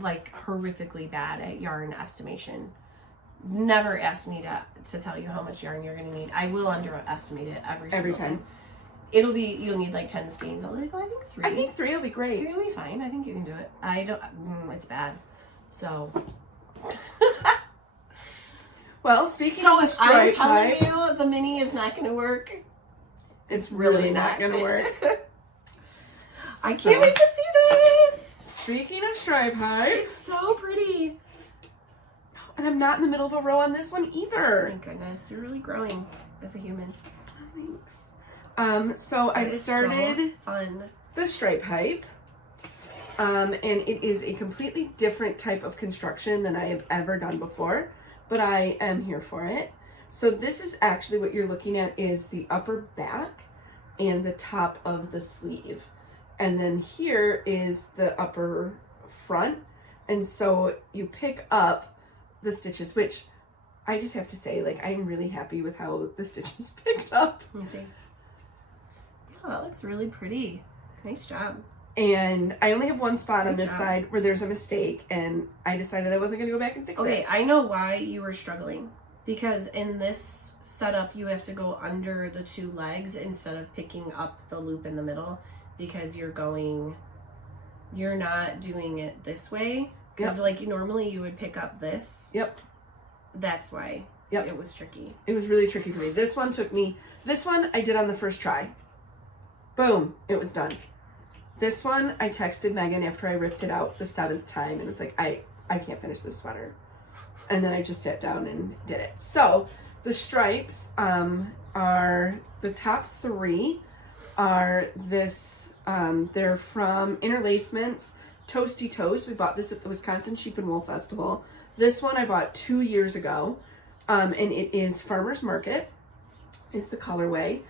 like horrifically bad at yarn estimation. Never ask me to tell you how much yarn you're going to need. I will underestimate it every time. You'll need like 10 skeins. I'll be like, oh, I think 3. I think 3 will be great. 3 will be fine. I think you can do it. It's bad. So. Well, speaking of stripe, I'm telling you, the mini is not going to work. It's really not going to work. I can't wait to see this. Speaking of stripe hype. It's so pretty. And I'm not in the middle of a row on this one either. Thank goodness. You're really growing as a human. Thanks. So I've started the stripe hype. And it is a completely different type of construction than I have ever done before, but I am here for it. So this is actually what you're looking at is the upper back and the top of the sleeve. And then here is the upper front. And so you pick up the stitches, which I just have to say, like, I'm really happy with how the stitches picked up. Let me see. Oh, that looks really pretty. Nice job. And I only have one spot on this side where there's a mistake, and I decided I wasn't going to go back and fix it. Okay, I know why you were struggling. Because in this setup, you have to go under the 2 legs instead of picking up the loop in the middle, because you're not doing it this way. Because like normally you would pick up this. Yep. That's why it was tricky. It was really tricky for me. This one I did on the first try. Boom, it was done. This one, I texted Megan after I ripped it out the 7th time and was like, I can't finish this sweater. And then I just sat down and did it. So the stripes are, the top 3 are this, they're from Interlacements, Toasty Toast. We bought this at the Wisconsin Sheep and Wool Festival. This one I bought 2 years ago, and it is Farmer's Market is the colorway.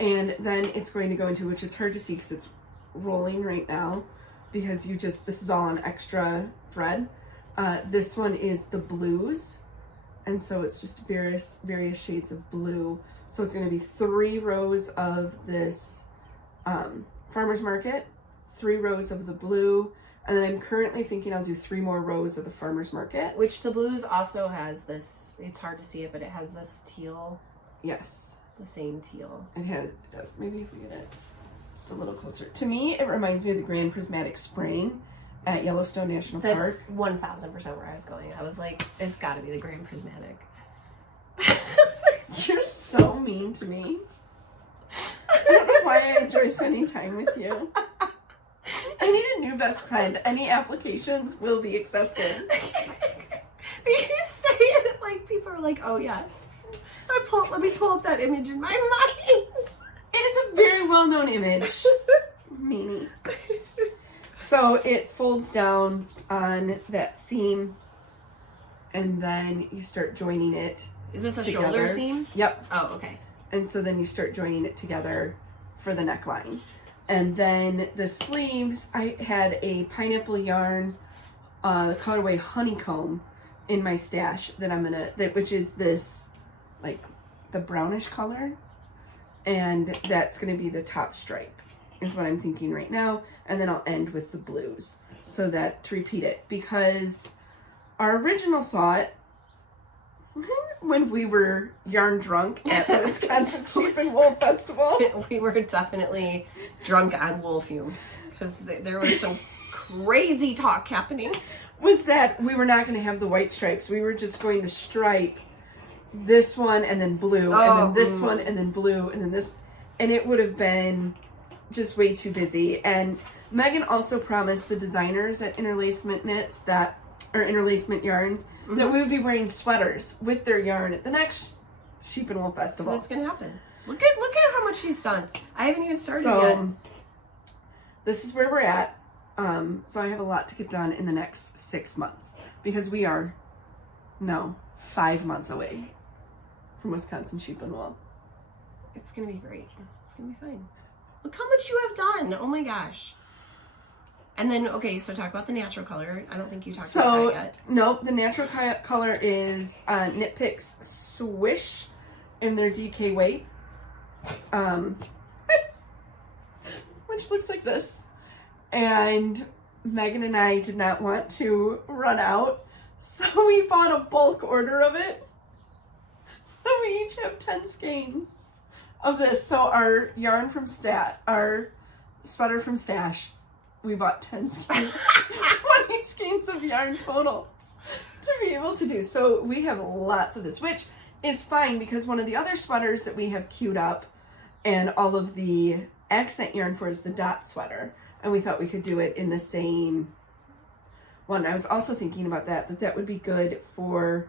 And then it's going to go into, which it's hard to see because it's rolling right now, because this is all on extra thread. This one is the blues, and so it's just various shades of blue. So it's going to be 3 rows of this Farmer's Market, 3 rows of the blue, and then I'm currently thinking I'll do 3 more rows of the Farmer's Market. Which the blues also has this, it's hard to see it, but it has this teal. Yes. The same teal. It does. Maybe if we get it just a little closer. To me, it reminds me of the Grand Prismatic Spring at Yellowstone National Park. That's 1,000% where I was going. I was like, it's got to be the Grand Prismatic. You're so mean to me. I don't know why I enjoy spending time with you. I need a new best friend. Any applications will be accepted. You say it like people are like, oh yes. Let me pull up that image in my mind. It is a very well-known image. Meanie. So it folds down on that seam, and then you start joining it. Is this a together. Shoulder seam? Yep. Oh, okay. And so then you start joining it together for the neckline. And then the sleeves, I had a pineapple yarn, the colorway Honeycomb in my stash which is this, like, the brownish color. And that's gonna be the top stripe, is what I'm thinking right now. And then I'll end with the blues, so that to repeat it, because our original thought when we were yarn drunk at the Wisconsin Sheep and Wool Festival, we were definitely drunk on wool fumes because there was some crazy talk happening, was that we were not going to have the white stripes. We were just going to stripe this one and then blue, and then this one and then blue, and then this, and it would have been just way too busy. And Megan also promised the designers at Interlacement Knits Interlacement Yarns that we would be wearing sweaters with their yarn at the next Sheep and Wool Festival. That's gonna happen. Look at how much she's done. I haven't even started yet. This is where we're at. So I have a lot to get done in the next 6 months, because we are 5 months away from Wisconsin Sheep and Wool. It's gonna be great. It's gonna be fine. Look how much you have done. Oh my gosh. And then, okay, so talk about the natural color. I don't think you talked about that yet. Nope, the natural color is Knit Picks Swish in their DK weight. Which looks like this. And Megan and I did not want to run out, so we bought a bulk order of it. So we each have 10 skeins of this. So our yarn from our sweater from Stash, we bought 10 skeins, 20 skeins of yarn total to be able to do. So we have lots of this, which is fine because one of the other sweaters that we have queued up and all of the accent yarn for is the dot sweater. And we thought we could do it in the same one. I was also thinking about that would be good for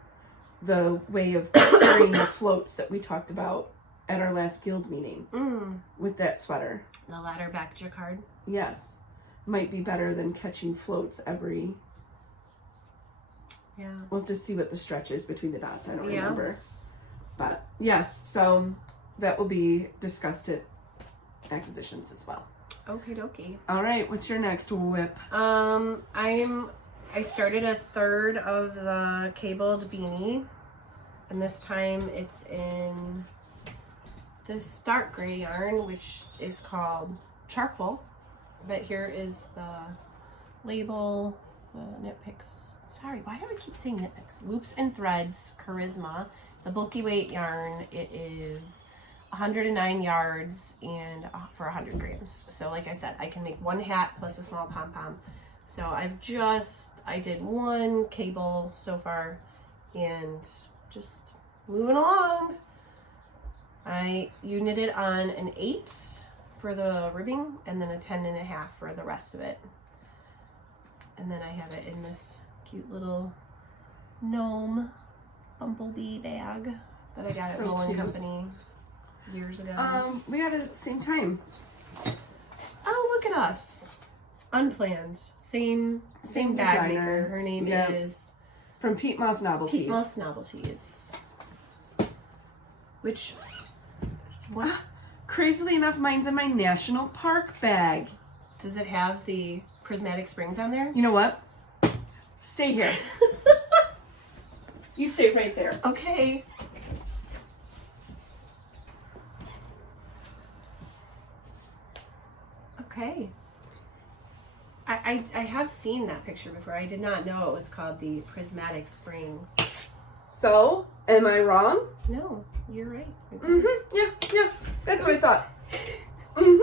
the way of carrying the floats that we talked about at our last guild meeting with that sweater. The ladder back jacquard. Yes. Might be better than catching floats every... Yeah. We'll have to see what the stretch is between the dots. I don't remember. But yes, so that will be discussed at acquisitions as well. Okie dokie. All right, what's your next whip? I started a third of the cabled beanie, and this time it's in this dark gray yarn, which is called charcoal. But here is the label, the Knit Picks. Sorry, why do I keep saying Knit Picks? Loops and Threads Charisma. It's a bulky weight yarn. It is 109 yards and for 100 grams. So like I said, I can make one hat plus a small pom-pom. So I did one cable so far and just moving along. You knitted on an 8 for the ribbing and then a 10.5 for the rest of it. And then I have it in this cute little gnome bumblebee bag that I got at Roland Company years ago. We got it at the same time. Oh, look at us. Unplanned. Same bag designer. maker. Her name is from Pete Moss Novelties. Pete Moss Novelties. Which what? Crazily enough, mine's in my National Park bag. Does it have the prismatic springs on there? You know what? Stay here. You stay right there. Okay. Okay. I have seen that picture before. I did not know it was called the prismatic springs. So, am I wrong? No, you're right. Yeah. That's what I thought. I'm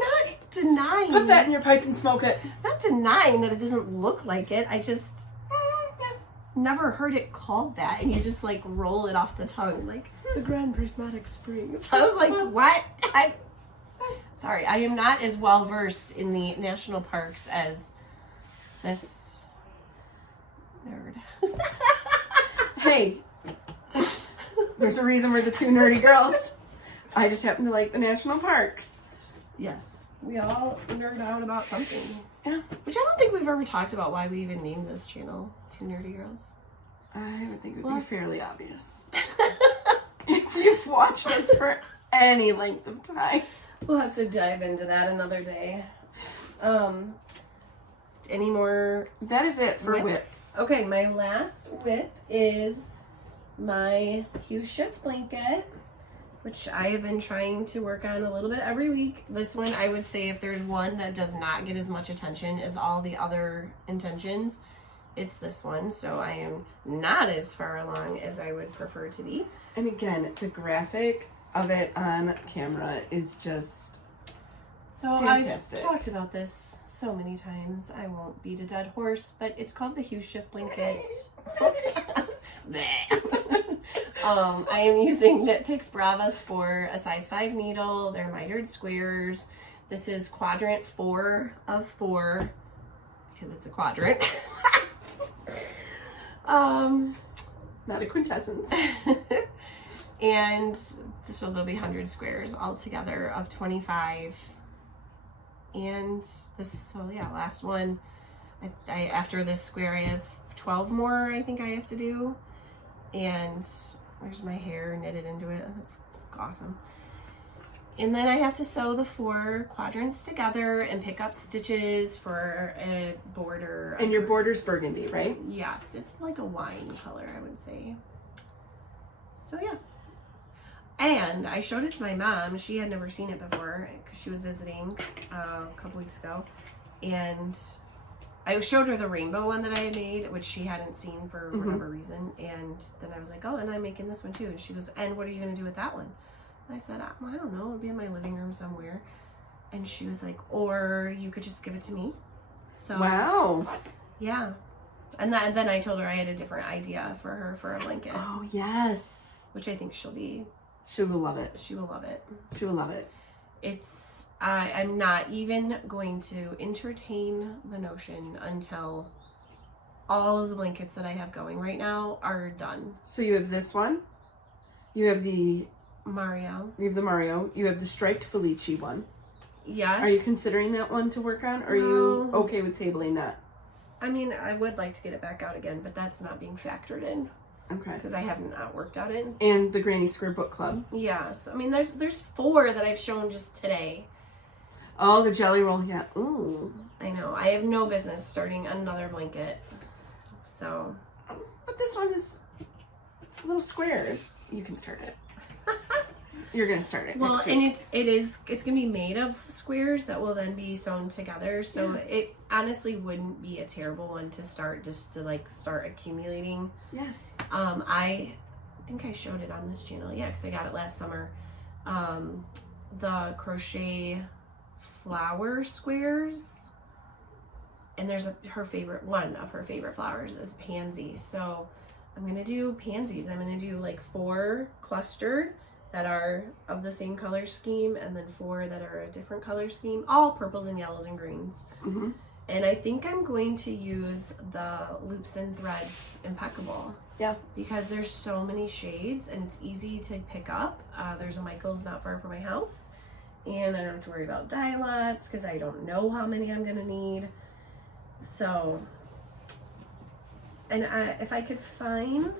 not denying. Put that in your pipe and smoke it. Not denying that it doesn't look like it. I just never heard it called that, and you just like roll it off the tongue like the Grand Prismatic Springs. I was like, what? Sorry, I am not as well versed in the national parks as this nerd. Hey, there's a reason we're the two nerdy girls. I just happen to like the national parks. Yes, we all nerd out about something. Yeah. Which I don't think we've ever talked about why we even named this channel Two Nerdy Girls. I would think it would be fairly obvious. If you've watched us for any length of time. We'll have to dive into that another day. Any more? That is it for whips. Okay, my last whip is my Hue Shift blanket, which I have been trying to work on a little bit every week. This one, I would say if there's one that does not get as much attention as all the other intentions, it's this one. So I am not as far along as I would prefer to be. And again, the graphic of it on camera is just so fantastic. I've talked about this so many times. I won't beat a dead horse, but it's called the Hue Shift blanket. I am using Knit Picks Bravas for a size 5 needle. They're mitered squares. This is quadrant 4 of 4 because it's a quadrant. Not a quintessence. And so there'll be 100 squares altogether of 25. And this is, so yeah, last one. I after this square, I have 12 more I think I have to do. And there's my hair knitted into it. That's awesome. And then I have to sew the 4 quadrants together and pick up stitches for a border. And your border's burgundy, right? Yes, it's like a wine color, I would say. So yeah. And I showed it to my mom. She had never seen it before because she was visiting a couple weeks ago. And I showed her the rainbow one that I had made, which she hadn't seen for whatever reason. And then I was like, oh, and I'm making this one too. And she goes, and what are you going to do with that one? And I said, I don't know. It'll be in my living room somewhere. And she was like, or you could just give it to me. So wow. Yeah. And then I told her I had a different idea for her for a blanket. Oh, yes. Which I think she will love it. She will love it. She will love it. I'm not even going to entertain the notion until all of the blankets that I have going right now are done. So you have this one. You have the Mario. You have the Mario. You have the striped Felici one. Yes. Are you considering that one to work on? Or are you okay with tabling that? I mean, I would like to get it back out again, but that's not being factored in. Okay. Because I have not worked out it. And the Granny Square Book Club. Yes. I mean, there's 4 that I've shown just today. Oh, the jelly roll. Yeah. Ooh. I know. I have no business starting another blanket. So. But this one is little squares. You can start it. You're gonna start it. Well, and it's gonna be made of squares that will then be sewn together. So yes. It honestly wouldn't be a terrible one to start, just to like start accumulating. Yes. I think I showed it on this channel. Yeah, because I got it last summer. The crochet flower squares, and there's one of her favorite flowers is pansy. So I'm gonna do pansies. I'm gonna do like 4 clustered that are of the same color scheme, and then 4 that are a different color scheme, all purples and yellows and greens. Mm-hmm. And I think I'm going to use the Loops and Threads Impeccable. Yeah. Because there's so many shades and it's easy to pick up. There's a Michael's not far from my house, and I don't have to worry about dye lots because I don't know how many I'm gonna need. So, and if I could find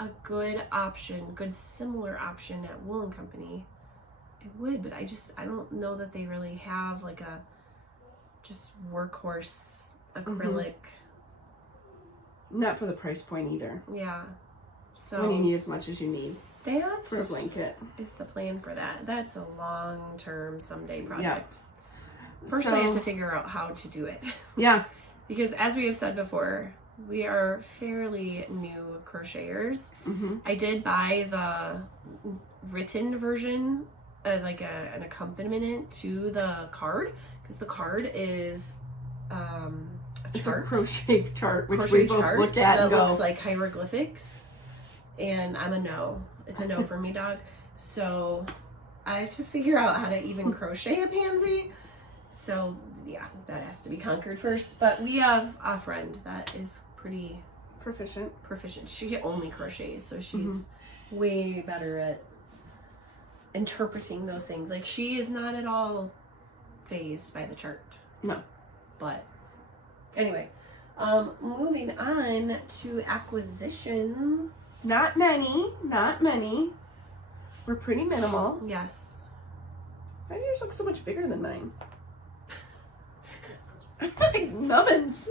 a good similar option at Wool and Company, I would, but I don't know that they really have like a just workhorse acrylic. Not for the price point either. Yeah. So when you need as much as you need. That for a blanket is the plan for that. That's a long-term someday project. Yeah. First, I have to figure out how to do it. Yeah. Because as we have said before, we are fairly new crocheters. Mm-hmm. I did buy the written version, like an accompaniment to the card, because the card is it's a crochet chart, which we both look at and go, looks like hieroglyphics, and I'm a no. It's a no for me, dog. So I have to figure out how to even crochet a pansy. So yeah, that has to be conquered first. But we have a friend that is pretty proficient. She only crochets, so she's way better at interpreting those things. Like, she is not at all phased by the chart. No. But anyway, moving on to acquisitions. Not many. We're pretty minimal. Yes. Why do yours look so much bigger than mine? Like nubbins.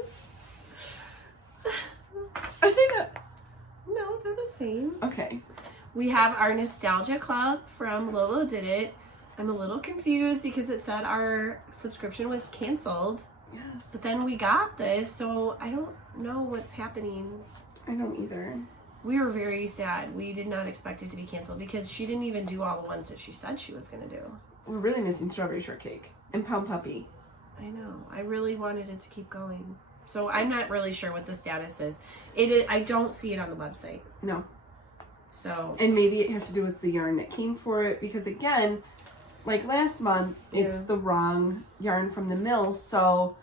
I think that... No, they're the same. Okay. We have our Nostalgia Club from Lolo Did It. I'm a little confused because it said our subscription was canceled. Yes. But then we got this, so I don't know what's happening. I don't either. We were very sad. We did not expect it to be canceled because she didn't even do all the ones that she said she was going to do. We're really missing Strawberry Shortcake and Pound Puppy. I know. I really wanted it to keep going. So I'm not really sure what the status is. I don't see it on the website. No. So. And maybe it has to do with the yarn that came for it because, again, like last month, it's the wrong yarn from the mill. So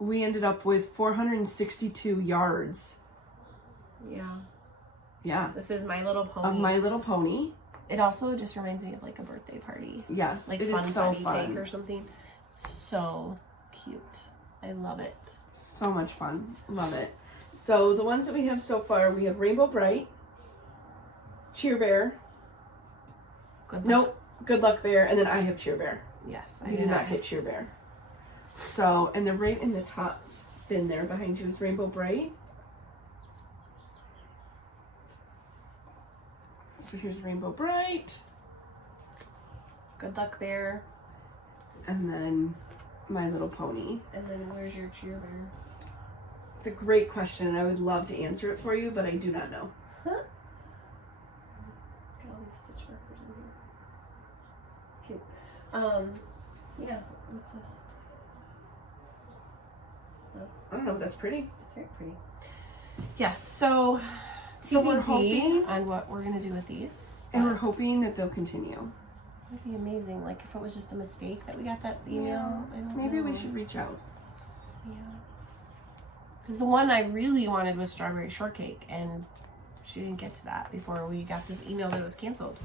we ended up with 462 yards. Yeah. Yeah. This is My Little Pony. Of My Little Pony. It also just reminds me of like a birthday party. Yes, like it fun is so funny fun. cake or something. It's so cute. I love it. So much fun. Love it. So the ones that we have so far, we have Rainbow Bright, Cheer Bear. Good Luck Bear, and then I have Cheer Bear. Yes, I did not get Cheer Bear. So, and then right in the top bin there behind you is Rainbow Bright. So here's Rainbow Bright. Good Luck Bear. And then My Little Pony. And then where's your Cheer Bear? It's a great question, and I would love to answer it for you, but I do not know. Huh? Look at all these stitch markers in here. Cute. Yeah, what's this? Oh. I don't know, but that's pretty. It's very pretty. Yes, so we're hoping on what we're gonna do with these. And we're hoping that they'll continue. It'd be amazing. Like if it was just a mistake that we got that email. Yeah. I don't Maybe know. we should reach out. Yeah. Because the one I really wanted was Strawberry Shortcake, and she didn't get to that before we got this email that it was canceled.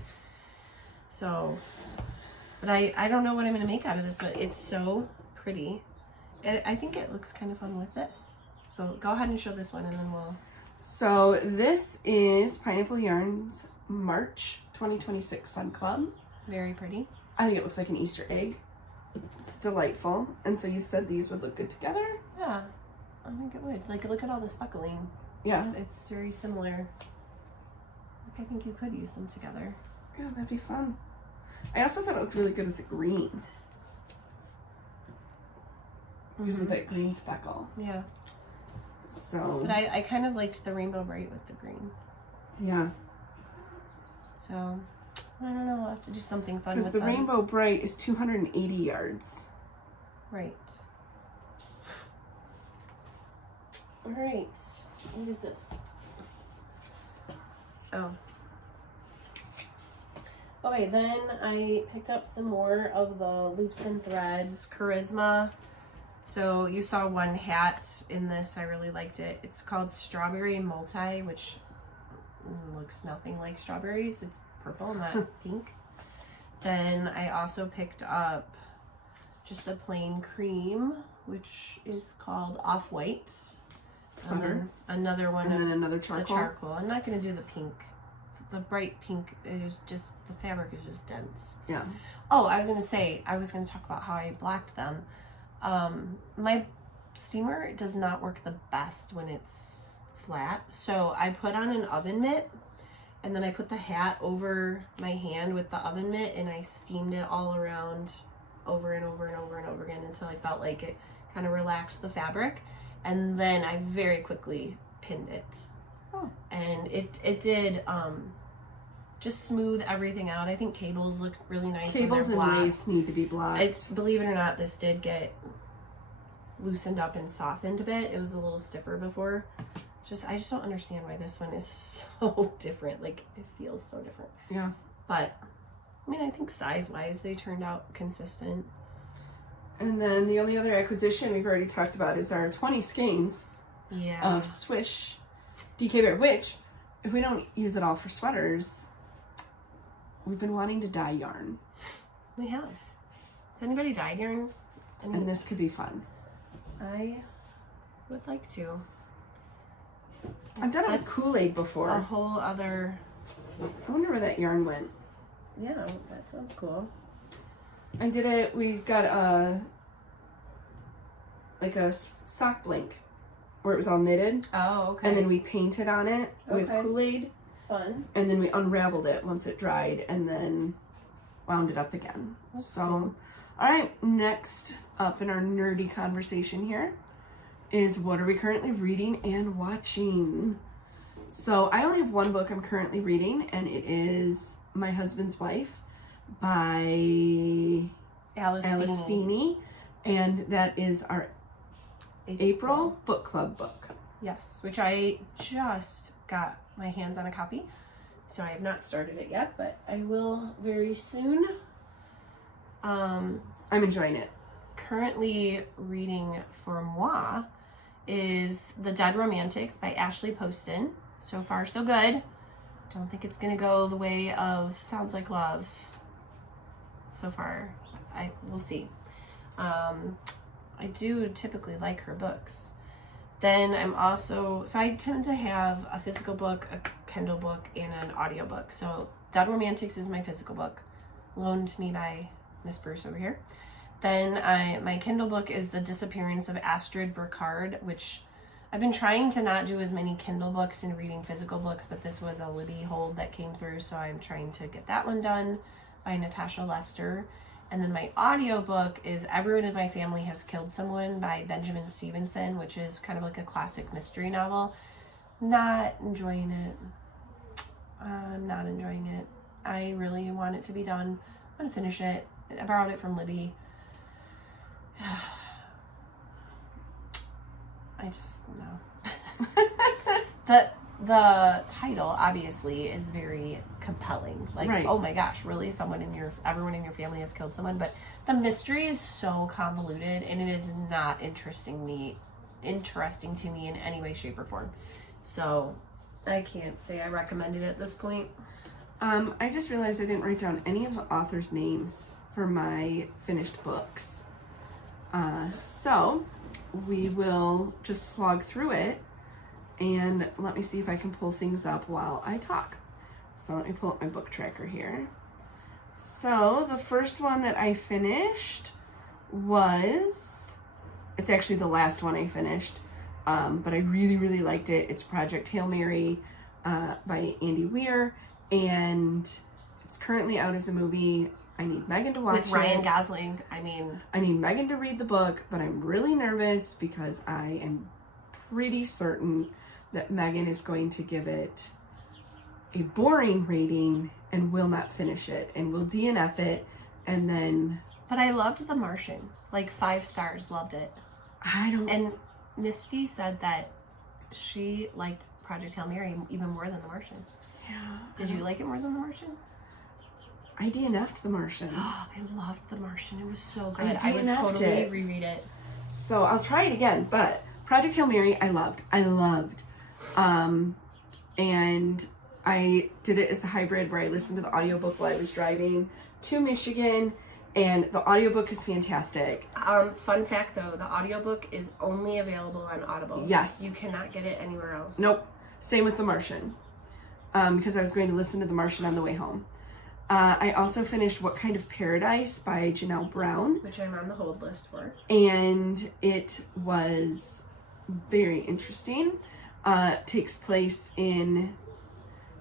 So, but I don't know what I'm gonna make out of this, but it's so pretty. I think it looks kind of fun with this. So go ahead and show this one, and then we'll. So this is Pineapple Yarns March 2026 Sun Club. Very pretty. I think it looks like an Easter egg. It's delightful. And so you said these would look good together? Yeah, I think it would. Like, look at all the speckling. Yeah. It's very similar. Like, I think you could use them together. Yeah, that'd be fun. I also thought it looked really good with the green. Because of that green speckle. Yeah. So. But I kind of liked the Rainbow Bright with the green. Yeah. So, I don't know. I'll have to do something fun with because the them. Rainbow Bright is 280 yards. Right. All right. What is this? Oh. Okay, then I picked up some more of the Loops and Threads Charisma. So you saw one hat in this. I really liked it. It's called Strawberry Multi, which looks nothing like strawberries. It's purple, not pink. Then I also picked up just a plain cream, which is called Off-White. Another one. And then another charcoal. The charcoal. I'm not going to do the pink. The bright pink is just, the fabric is just dense. Yeah. Oh, I was going to talk about how I blacked them. My steamer does not work the best when it's flat. So I put on an oven mitt, and then I put the hat over my hand with the oven mitt, and I steamed it all around over and over and over and over again until I felt like it kind of relaxed the fabric. And then I very quickly pinned it. Oh. And it did just smooth everything out. I think cables look really nice. Cables and lace need to be blocked. Believe it or not, this did get loosened up and softened a bit. It was a little stiffer before. I just don't understand why this one is so different. Like, it feels so different. Yeah. But, I mean, I think size-wise, they turned out consistent. And then the only other acquisition we've already talked about is our 20 skeins of Swish DK Bear, which, if we don't use it all for sweaters, we've been wanting to dye yarn. We have. Has anybody dyed yarn? And this could be fun. I would like to. I've done it with Kool-Aid before. A whole other... I wonder where that yarn went. Yeah, that sounds cool. I did it. We got a sock blank where it was all knitted. Oh, okay. And then we painted on it with Kool-Aid. It's fun. And then we unraveled it once it dried and then wound it up again. That's cool. All right, next up in our nerdy conversation here is what are we currently reading and watching? So I only have one book I'm currently reading, and it is My Husband's Wife by Alice Feeney. And that is our April book club book. Yes, which I just got my hands on a copy. So I have not started it yet, but I will very soon. I'm enjoying it. Currently reading for moi is The Dead Romantics by Ashley Poston. So far, so good. Don't think it's going to go the way of Sounds Like Love. So far, we'll see. I do typically like her books. Then I tend to have a physical book, a Kindle book, and an audiobook. So Dead Romantics is my physical book, loaned to me by Miss Bruce over here. Then my Kindle book is The Disappearance of Astrid Burkhard, which I've been trying to not do as many Kindle books and reading physical books, but this was a Libby hold that came through, so I'm trying to get that one done by Natasha Lester. And then my audiobook is Everyone in My Family Has Killed Someone by Benjamin Stevenson, which is kind of like a classic mystery novel. Not enjoying it. I'm not enjoying it. I really want it to be done. I'm going to finish it. I borrowed it from Libby. I just, no. The title obviously is very compelling. Like, right. Oh my gosh, really? Everyone in your family has killed someone. But the mystery is so convoluted, and it is not interesting to me in any way, shape, or form. So I can't say I recommend it at this point. I just realized I didn't write down any of the authors' names for my finished books. So we will just slog through it, and let me see if I can pull things up while I talk. So let me pull up my book tracker here. So the first one that I finished it's actually the last one I finished, but I really, really liked it. It's Project Hail Mary by Andy Weir, and it's currently out as a movie. I need Megan to watch it. With Ryan Gosling, I need Megan to read the book, but I'm really nervous because I am pretty certain that Megan is going to give it a boring rating and will not finish it and will DNF it, and then... But I loved The Martian. Like 5 stars, loved it. And Misty said that she liked Project Hail Mary even more than The Martian. Yeah. Did you like it more than The Martian? I DNF'd The Martian. I loved The Martian. It was so good. I would totally reread it. So I'll try it again, but Project Hail Mary, I loved. And I did it as a hybrid where I listened to the audiobook while I was driving to Michigan, and the audiobook is fantastic. Fun fact though, the audiobook is only available on Audible. Yes. You cannot get it anywhere else. Nope. Same with The Martian. Because I was going to listen to The Martian on the way home. I also finished What Kind of Paradise by Janelle Brown. Which I'm on the hold list for. And it was very interesting. Takes place in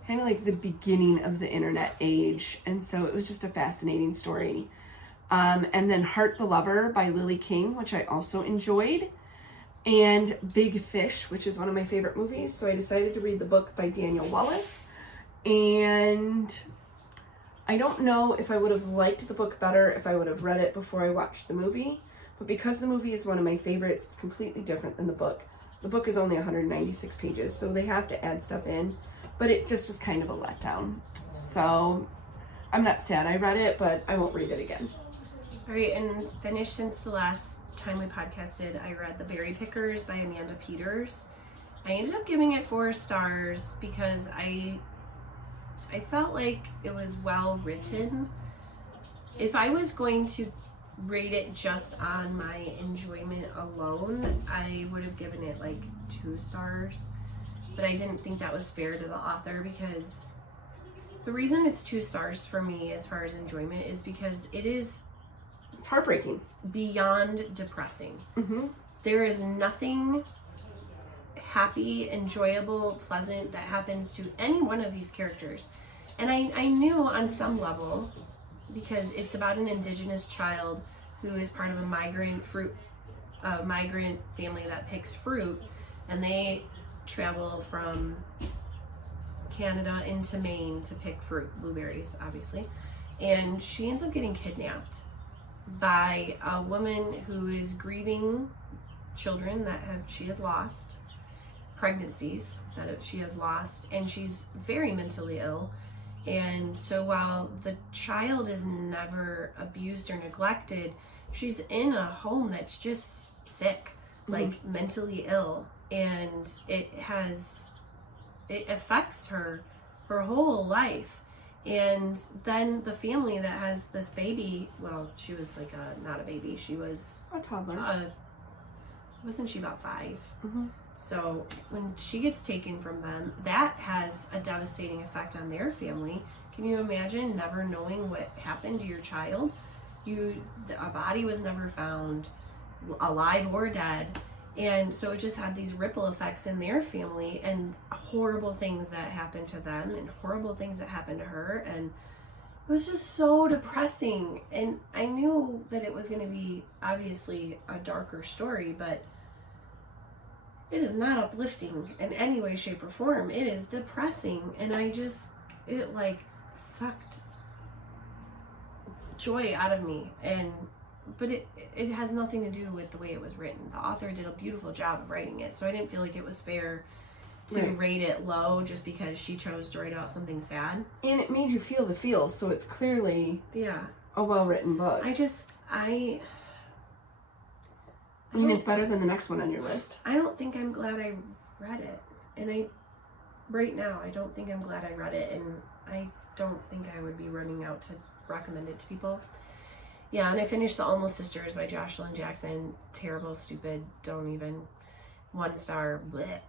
kind of like the beginning of the internet age. And so it was just a fascinating story. And then Heart the Lover by Lily King, which I also enjoyed. And Big Fish, which is one of my favorite movies. So I decided to read the book by Daniel Wallace. And I don't know if I would have liked the book better if I would have read it before I watched the movie. But because the movie is one of my favorites, it's completely different than the book. The book is only 196 pages, so they have to add stuff in. But it just was kind of a letdown. So I'm not sad I read it, but I won't read it again. All right, and finished since the last time we podcasted, I read The Berry Pickers by Amanda Peters. I ended up giving it 4 stars because I felt like it was well written. If I was going to rate it just on my enjoyment alone, I would have given it like 2 stars. But I didn't think that was fair to the author, because the reason it's 2 stars for me as far as enjoyment is because it is It's heartbreaking. Beyond depressing. Mm-hmm. There is nothing happy, enjoyable, pleasant that happens to any one of these characters. And I knew on some level, because it's about an indigenous child who is part of a migrant family that picks fruit, and they travel from Canada into Maine to pick fruit, blueberries, obviously. And she ends up getting kidnapped by a woman who is grieving children that she has lost, pregnancies that she has lost, and she's very mentally ill. And so while the child is never abused or neglected, she's in a home that's just sick, like mentally ill, and it affects her whole life. And then the family that has this baby, well, she was like not a baby, she was a toddler. Wasn't she about 5? Mm-hmm. So when she gets taken from them, that has a devastating effect on their family. Can you imagine never knowing what happened to your child? A body was never found, alive or dead. And so it just had these ripple effects in their family, and horrible things that happened to them and horrible things that happened to her. And it was just so depressing. And I knew that it was going to be obviously a darker story, but it is not uplifting in any way, shape, or form. It is depressing. And it like sucked joy out of me. But it has nothing to do with the way it was written. The author did a beautiful job of writing it, so I didn't feel like it was fair to rate it low just because she chose to write about something sad. And it made you feel the feels, so it's clearly a well-written book. I mean, it's better than the next one on your list. I don't think I'm glad I read it. And right now, I don't think I'm glad I read it, and I don't think I would be running out to recommend it to people. Yeah, and I finished The Almost Sisters by Jocelyn Jackson. Terrible, stupid, don't even. 1 star, bleh.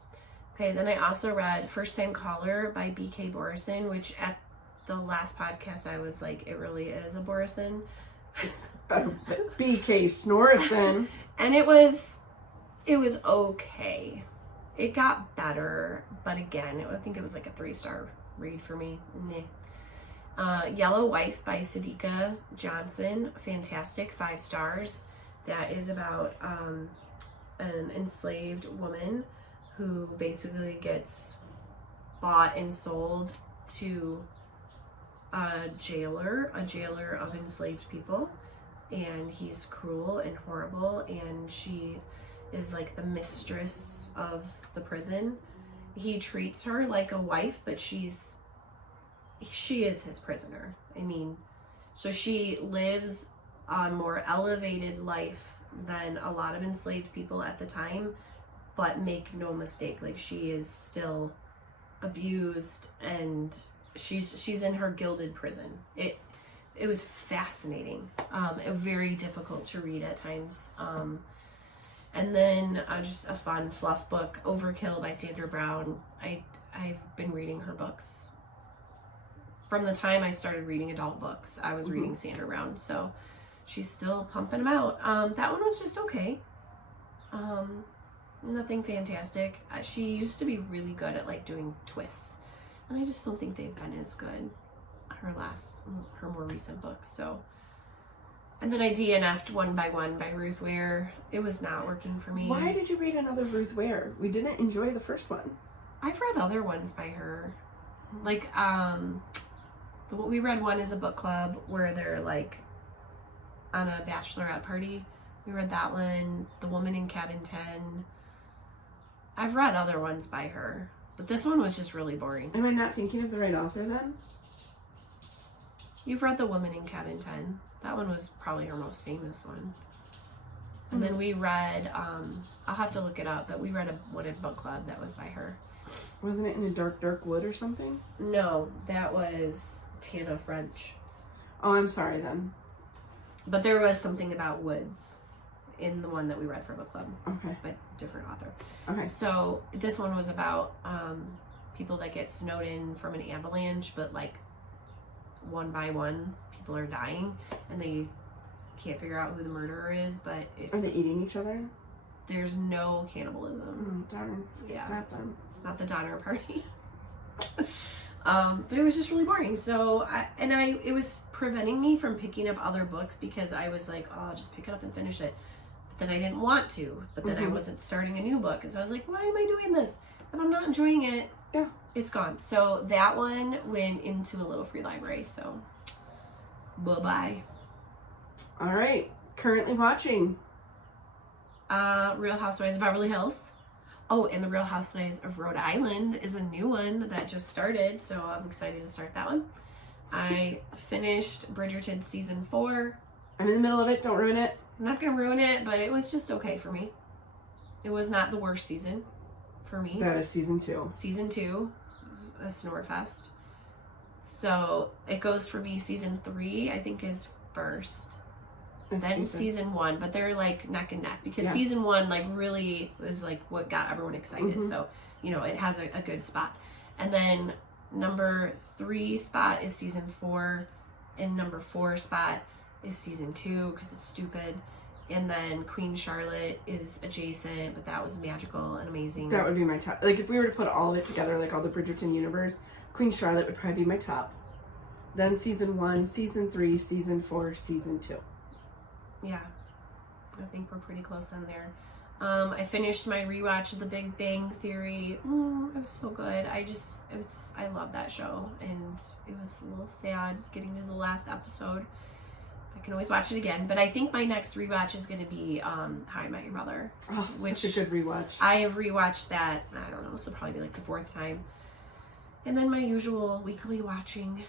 Okay, then I also read First Time Caller by B.K. Borison, which at the last podcast I was like, it really is a Borison. It's B.K. Snorrison. And it was okay. It got better, but again, I think it was like a 3-star read for me. Meh. Yellow Wife by Sadiqa Johnson, fantastic, 5 stars. That is about an enslaved woman who basically gets bought and sold to a jailer of enslaved people, and he's cruel and horrible, and she is like the mistress of the prison. He treats her like a wife, but she is his prisoner. I mean, so she lives a more elevated life than a lot of enslaved people at the time, but make no mistake, like she is still abused, and she's in her gilded prison. It was fascinating, very difficult to read at times. And then just a fun fluff book, Overkill by Sandra Brown. I've been reading her books. From the time I started reading adult books, I was reading Sandra Brown, so she's still pumping them out. That one was just okay. Nothing fantastic. She used to be really good at like doing twists, and I just don't think they've been as good. Her more recent books. So, and then I DNF'd One by One by Ruth Ware. It was not working for me. Why did you read another Ruth Ware? We didn't enjoy the first one. I've read other ones by her, like we read one as a book club where they're like on a bachelorette party. We read that one, The Woman in Cabin 10. I've read other ones by her, but this one was just really boring. Am I not thinking of the right author then? You've read The Woman in Cabin 10. That one was probably her most famous one. And then we read, I'll have to look it up, but we read a wooded book club that was by her. Wasn't it In a Dark, Dark Wood or something? No, that was Tana French. Oh, I'm sorry then. But there was something about woods in the one that we read for book club. Okay. But different author. Okay. So this one was about people that get snowed in from an avalanche, but like one by one people are dying, and they can't figure out who the murderer is, but Are they eating each other? There's no cannibalism. Darn. Yeah. That then. It's not the Donner Party. But it was just really boring. So it was preventing me from picking up other books because I was like, oh, I'll just pick it up and finish it. But then I didn't want to. But then I wasn't starting a new book. And so I was like, why am I doing this? If I'm not enjoying it, yeah, it's gone. So that one went into a little free library. So bye-bye. All right. Currently watching. Real Housewives of Beverly Hills. Oh, and The Real Housewives of Rhode Island is a new one that just started, so I'm excited to start that one. I finished Bridgerton season 4. I'm in the middle of it. Don't ruin it. I'm not gonna ruin it, but it was just okay for me. It was not the worst season for me. That is season 2. Season 2 is a snore fest. So it goes for me. Season 3, I think, is first. Then season 1, but they're like neck and neck because season 1 like really was like what got everyone excited. So, you know, it has a good spot. And then number 3 spot is season 4, and number 4 spot is season 2 because it's stupid. And then Queen Charlotte is adjacent, but that was magical and amazing. That would be my top. Like if we were to put all of it together, like all the Bridgerton universe, Queen Charlotte would probably be my top. Then season 1, season 3, season 4, season 2. Yeah, I think we're pretty close in there. I finished my rewatch of The Big Bang Theory. It was so good. I love that show, and it was a little sad getting to the last episode. I can always watch it again, but I think my next rewatch is going to be How I Met Your Mother. Oh, such a good rewatch. I have rewatched that, I don't know, this will probably be like the 4th time. And then my usual weekly watching,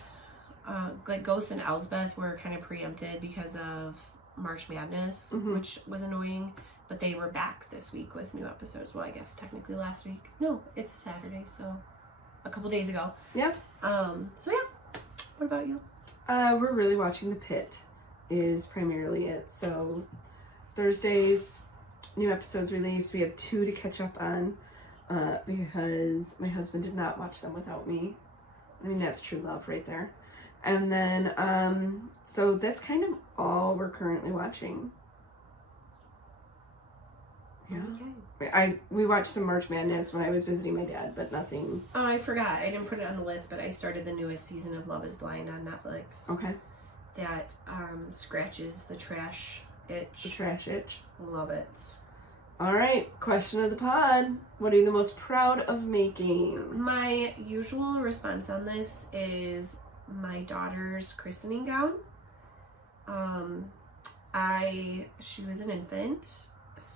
like Ghost and Elsbeth were kind of preempted because of March Madness, which was annoying, but they were back this week with new episodes. Well, I guess technically last week. No, it's Saturday, so a couple days ago. Yeah. So yeah. What about you? We're really watching The Pit is primarily it. So Thursdays, new episodes released. We have 2 to catch up on because my husband did not watch them without me. I mean, that's true love right there. And then, so that's kind of all we're currently watching. Yeah. Okay. We watched some March Madness when I was visiting my dad, but nothing. Oh, I forgot. I didn't put it on the list, but I started the newest season of Love is Blind on Netflix. Okay. That scratches the trash itch. The trash itch. Love it. All right. Question of the pod. What are you the most proud of making? My usual response on this is my daughter's christening gown. She was an infant,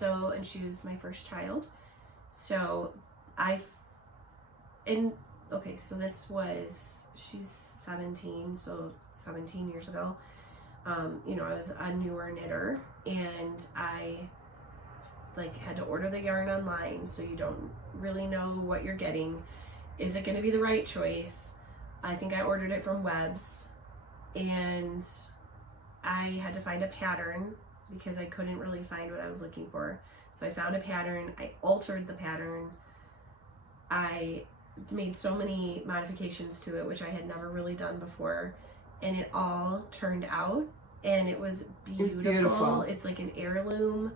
and she was my first child. So she's 17, so 17 years ago. I was a newer knitter, and I had to order the yarn online, so you don't really know what you're getting. Is it going to be the right choice? I think I ordered it from Webs, and I had to find a pattern because I couldn't really find what I was looking for. So I found a pattern, I altered the pattern, I made so many modifications to it, which I had never really done before, and it all turned out, and it was beautiful. It's like an heirloom.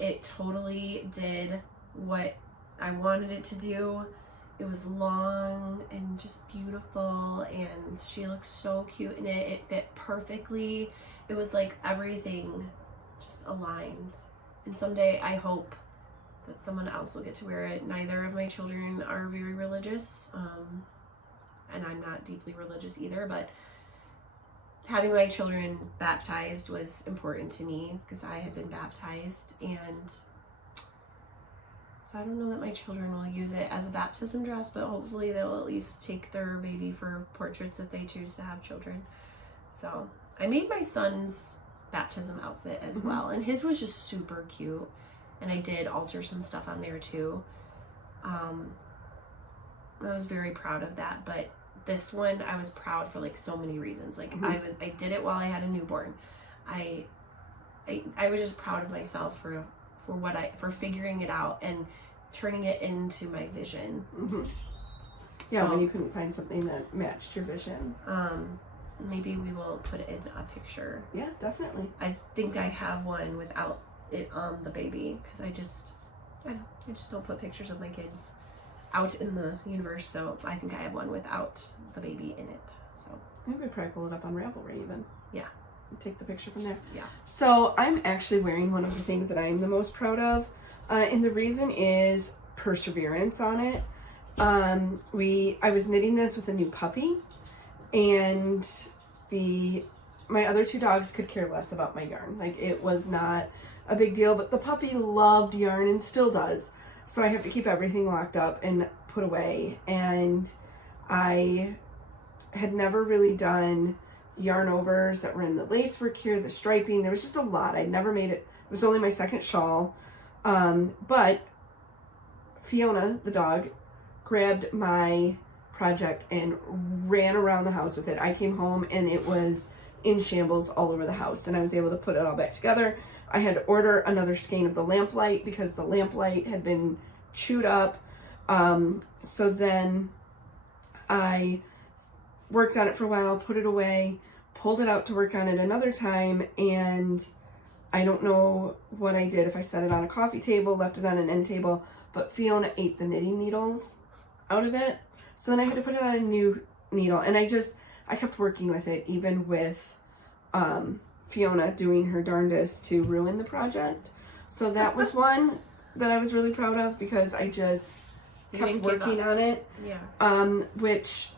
It totally did what I wanted it to do. It was long and just beautiful, and she looked so cute in it. It fit perfectly. It was like everything just aligned. And someday I hope that someone else will get to wear it. Neither of my children are very religious, and I'm not deeply religious either, but having my children baptized was important to me because I had been baptized, and so I don't know that my children will use it as a baptism dress, but hopefully they'll at least take their baby for portraits if they choose to have children. So I made my son's baptism outfit as well, and his was just super cute, and I did alter some stuff on there too. I was very proud of that, but this one I was proud for so many reasons. I did it while I had a newborn. I was just proud of myself for figuring it out and turning it into my vision. Yeah, when you couldn't find something that matched your vision. maybe we will put in a picture. Yeah, definitely. I think I have one without it on the baby, because I just don't put pictures of my kids out in the universe, so I think I have one without the baby in it. So I think we probably pull it up on Ravelry even. Yeah. And take the picture from there. Yeah. So I'm actually wearing one of the things that I'm the most proud of, and the reason is perseverance on it. I was knitting this with a new puppy, and my other two dogs could care less about my yarn. Like, it was not a big deal, but the puppy loved yarn and still does. So I have to keep everything locked up and put away. And I had never really done yarn overs that were in the lacework here, the striping. There was just a lot. I'd never made it. It was only my second shawl. But Fiona, the dog, grabbed my project and ran around the house with it. I came home and it was in shambles all over the house, and I was able to put it all back together. I had to order another skein of the lamplight because the lamplight had been chewed up. So then I worked on it for a while, put it away, pulled it out to work on it another time, and I don't know what I did, if I set it on a coffee table, left it on an end table, but Fiona ate the knitting needles out of it. So then I had to put it on a new needle, and I kept working with it, even with Fiona doing her darndest to ruin the project. So that was one that I was really proud of, because I just kept working on it. Yeah. Which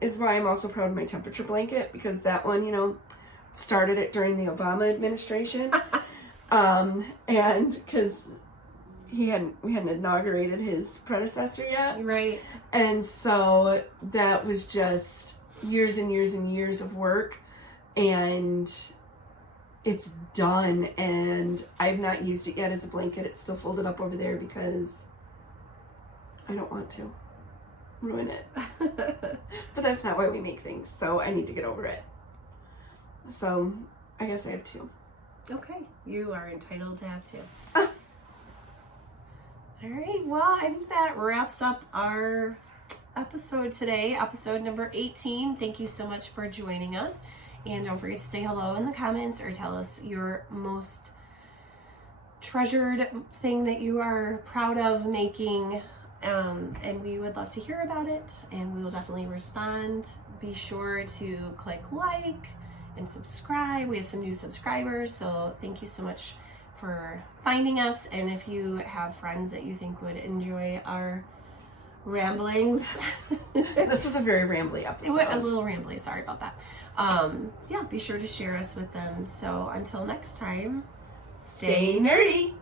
is why I'm also proud of my temperature blanket, because that one, started it during the Obama administration. And because we hadn't inaugurated his predecessor yet. Right. And so that was just years and years and years of work, and it's done, and I've not used it yet as a blanket. It's still folded up over there because I don't want to ruin it. But that's not why we make things, so I need to get over it. So I guess I have two. Okay, you are entitled to have two. All right, well, I think that wraps up our episode today, episode number 18. Thank you so much for joining us. And don't forget to say hello in the comments, or tell us your most treasured thing that you are proud of making. And we would love to hear about it, and we will definitely respond. Be sure to click like and subscribe. We have some new subscribers, so thank you so much for finding us. And if you have friends that you think would enjoy our ramblings. This was a very rambly episode. It went a little rambly, sorry about that. Yeah, be sure to share us with them. So until next time, stay nerdy.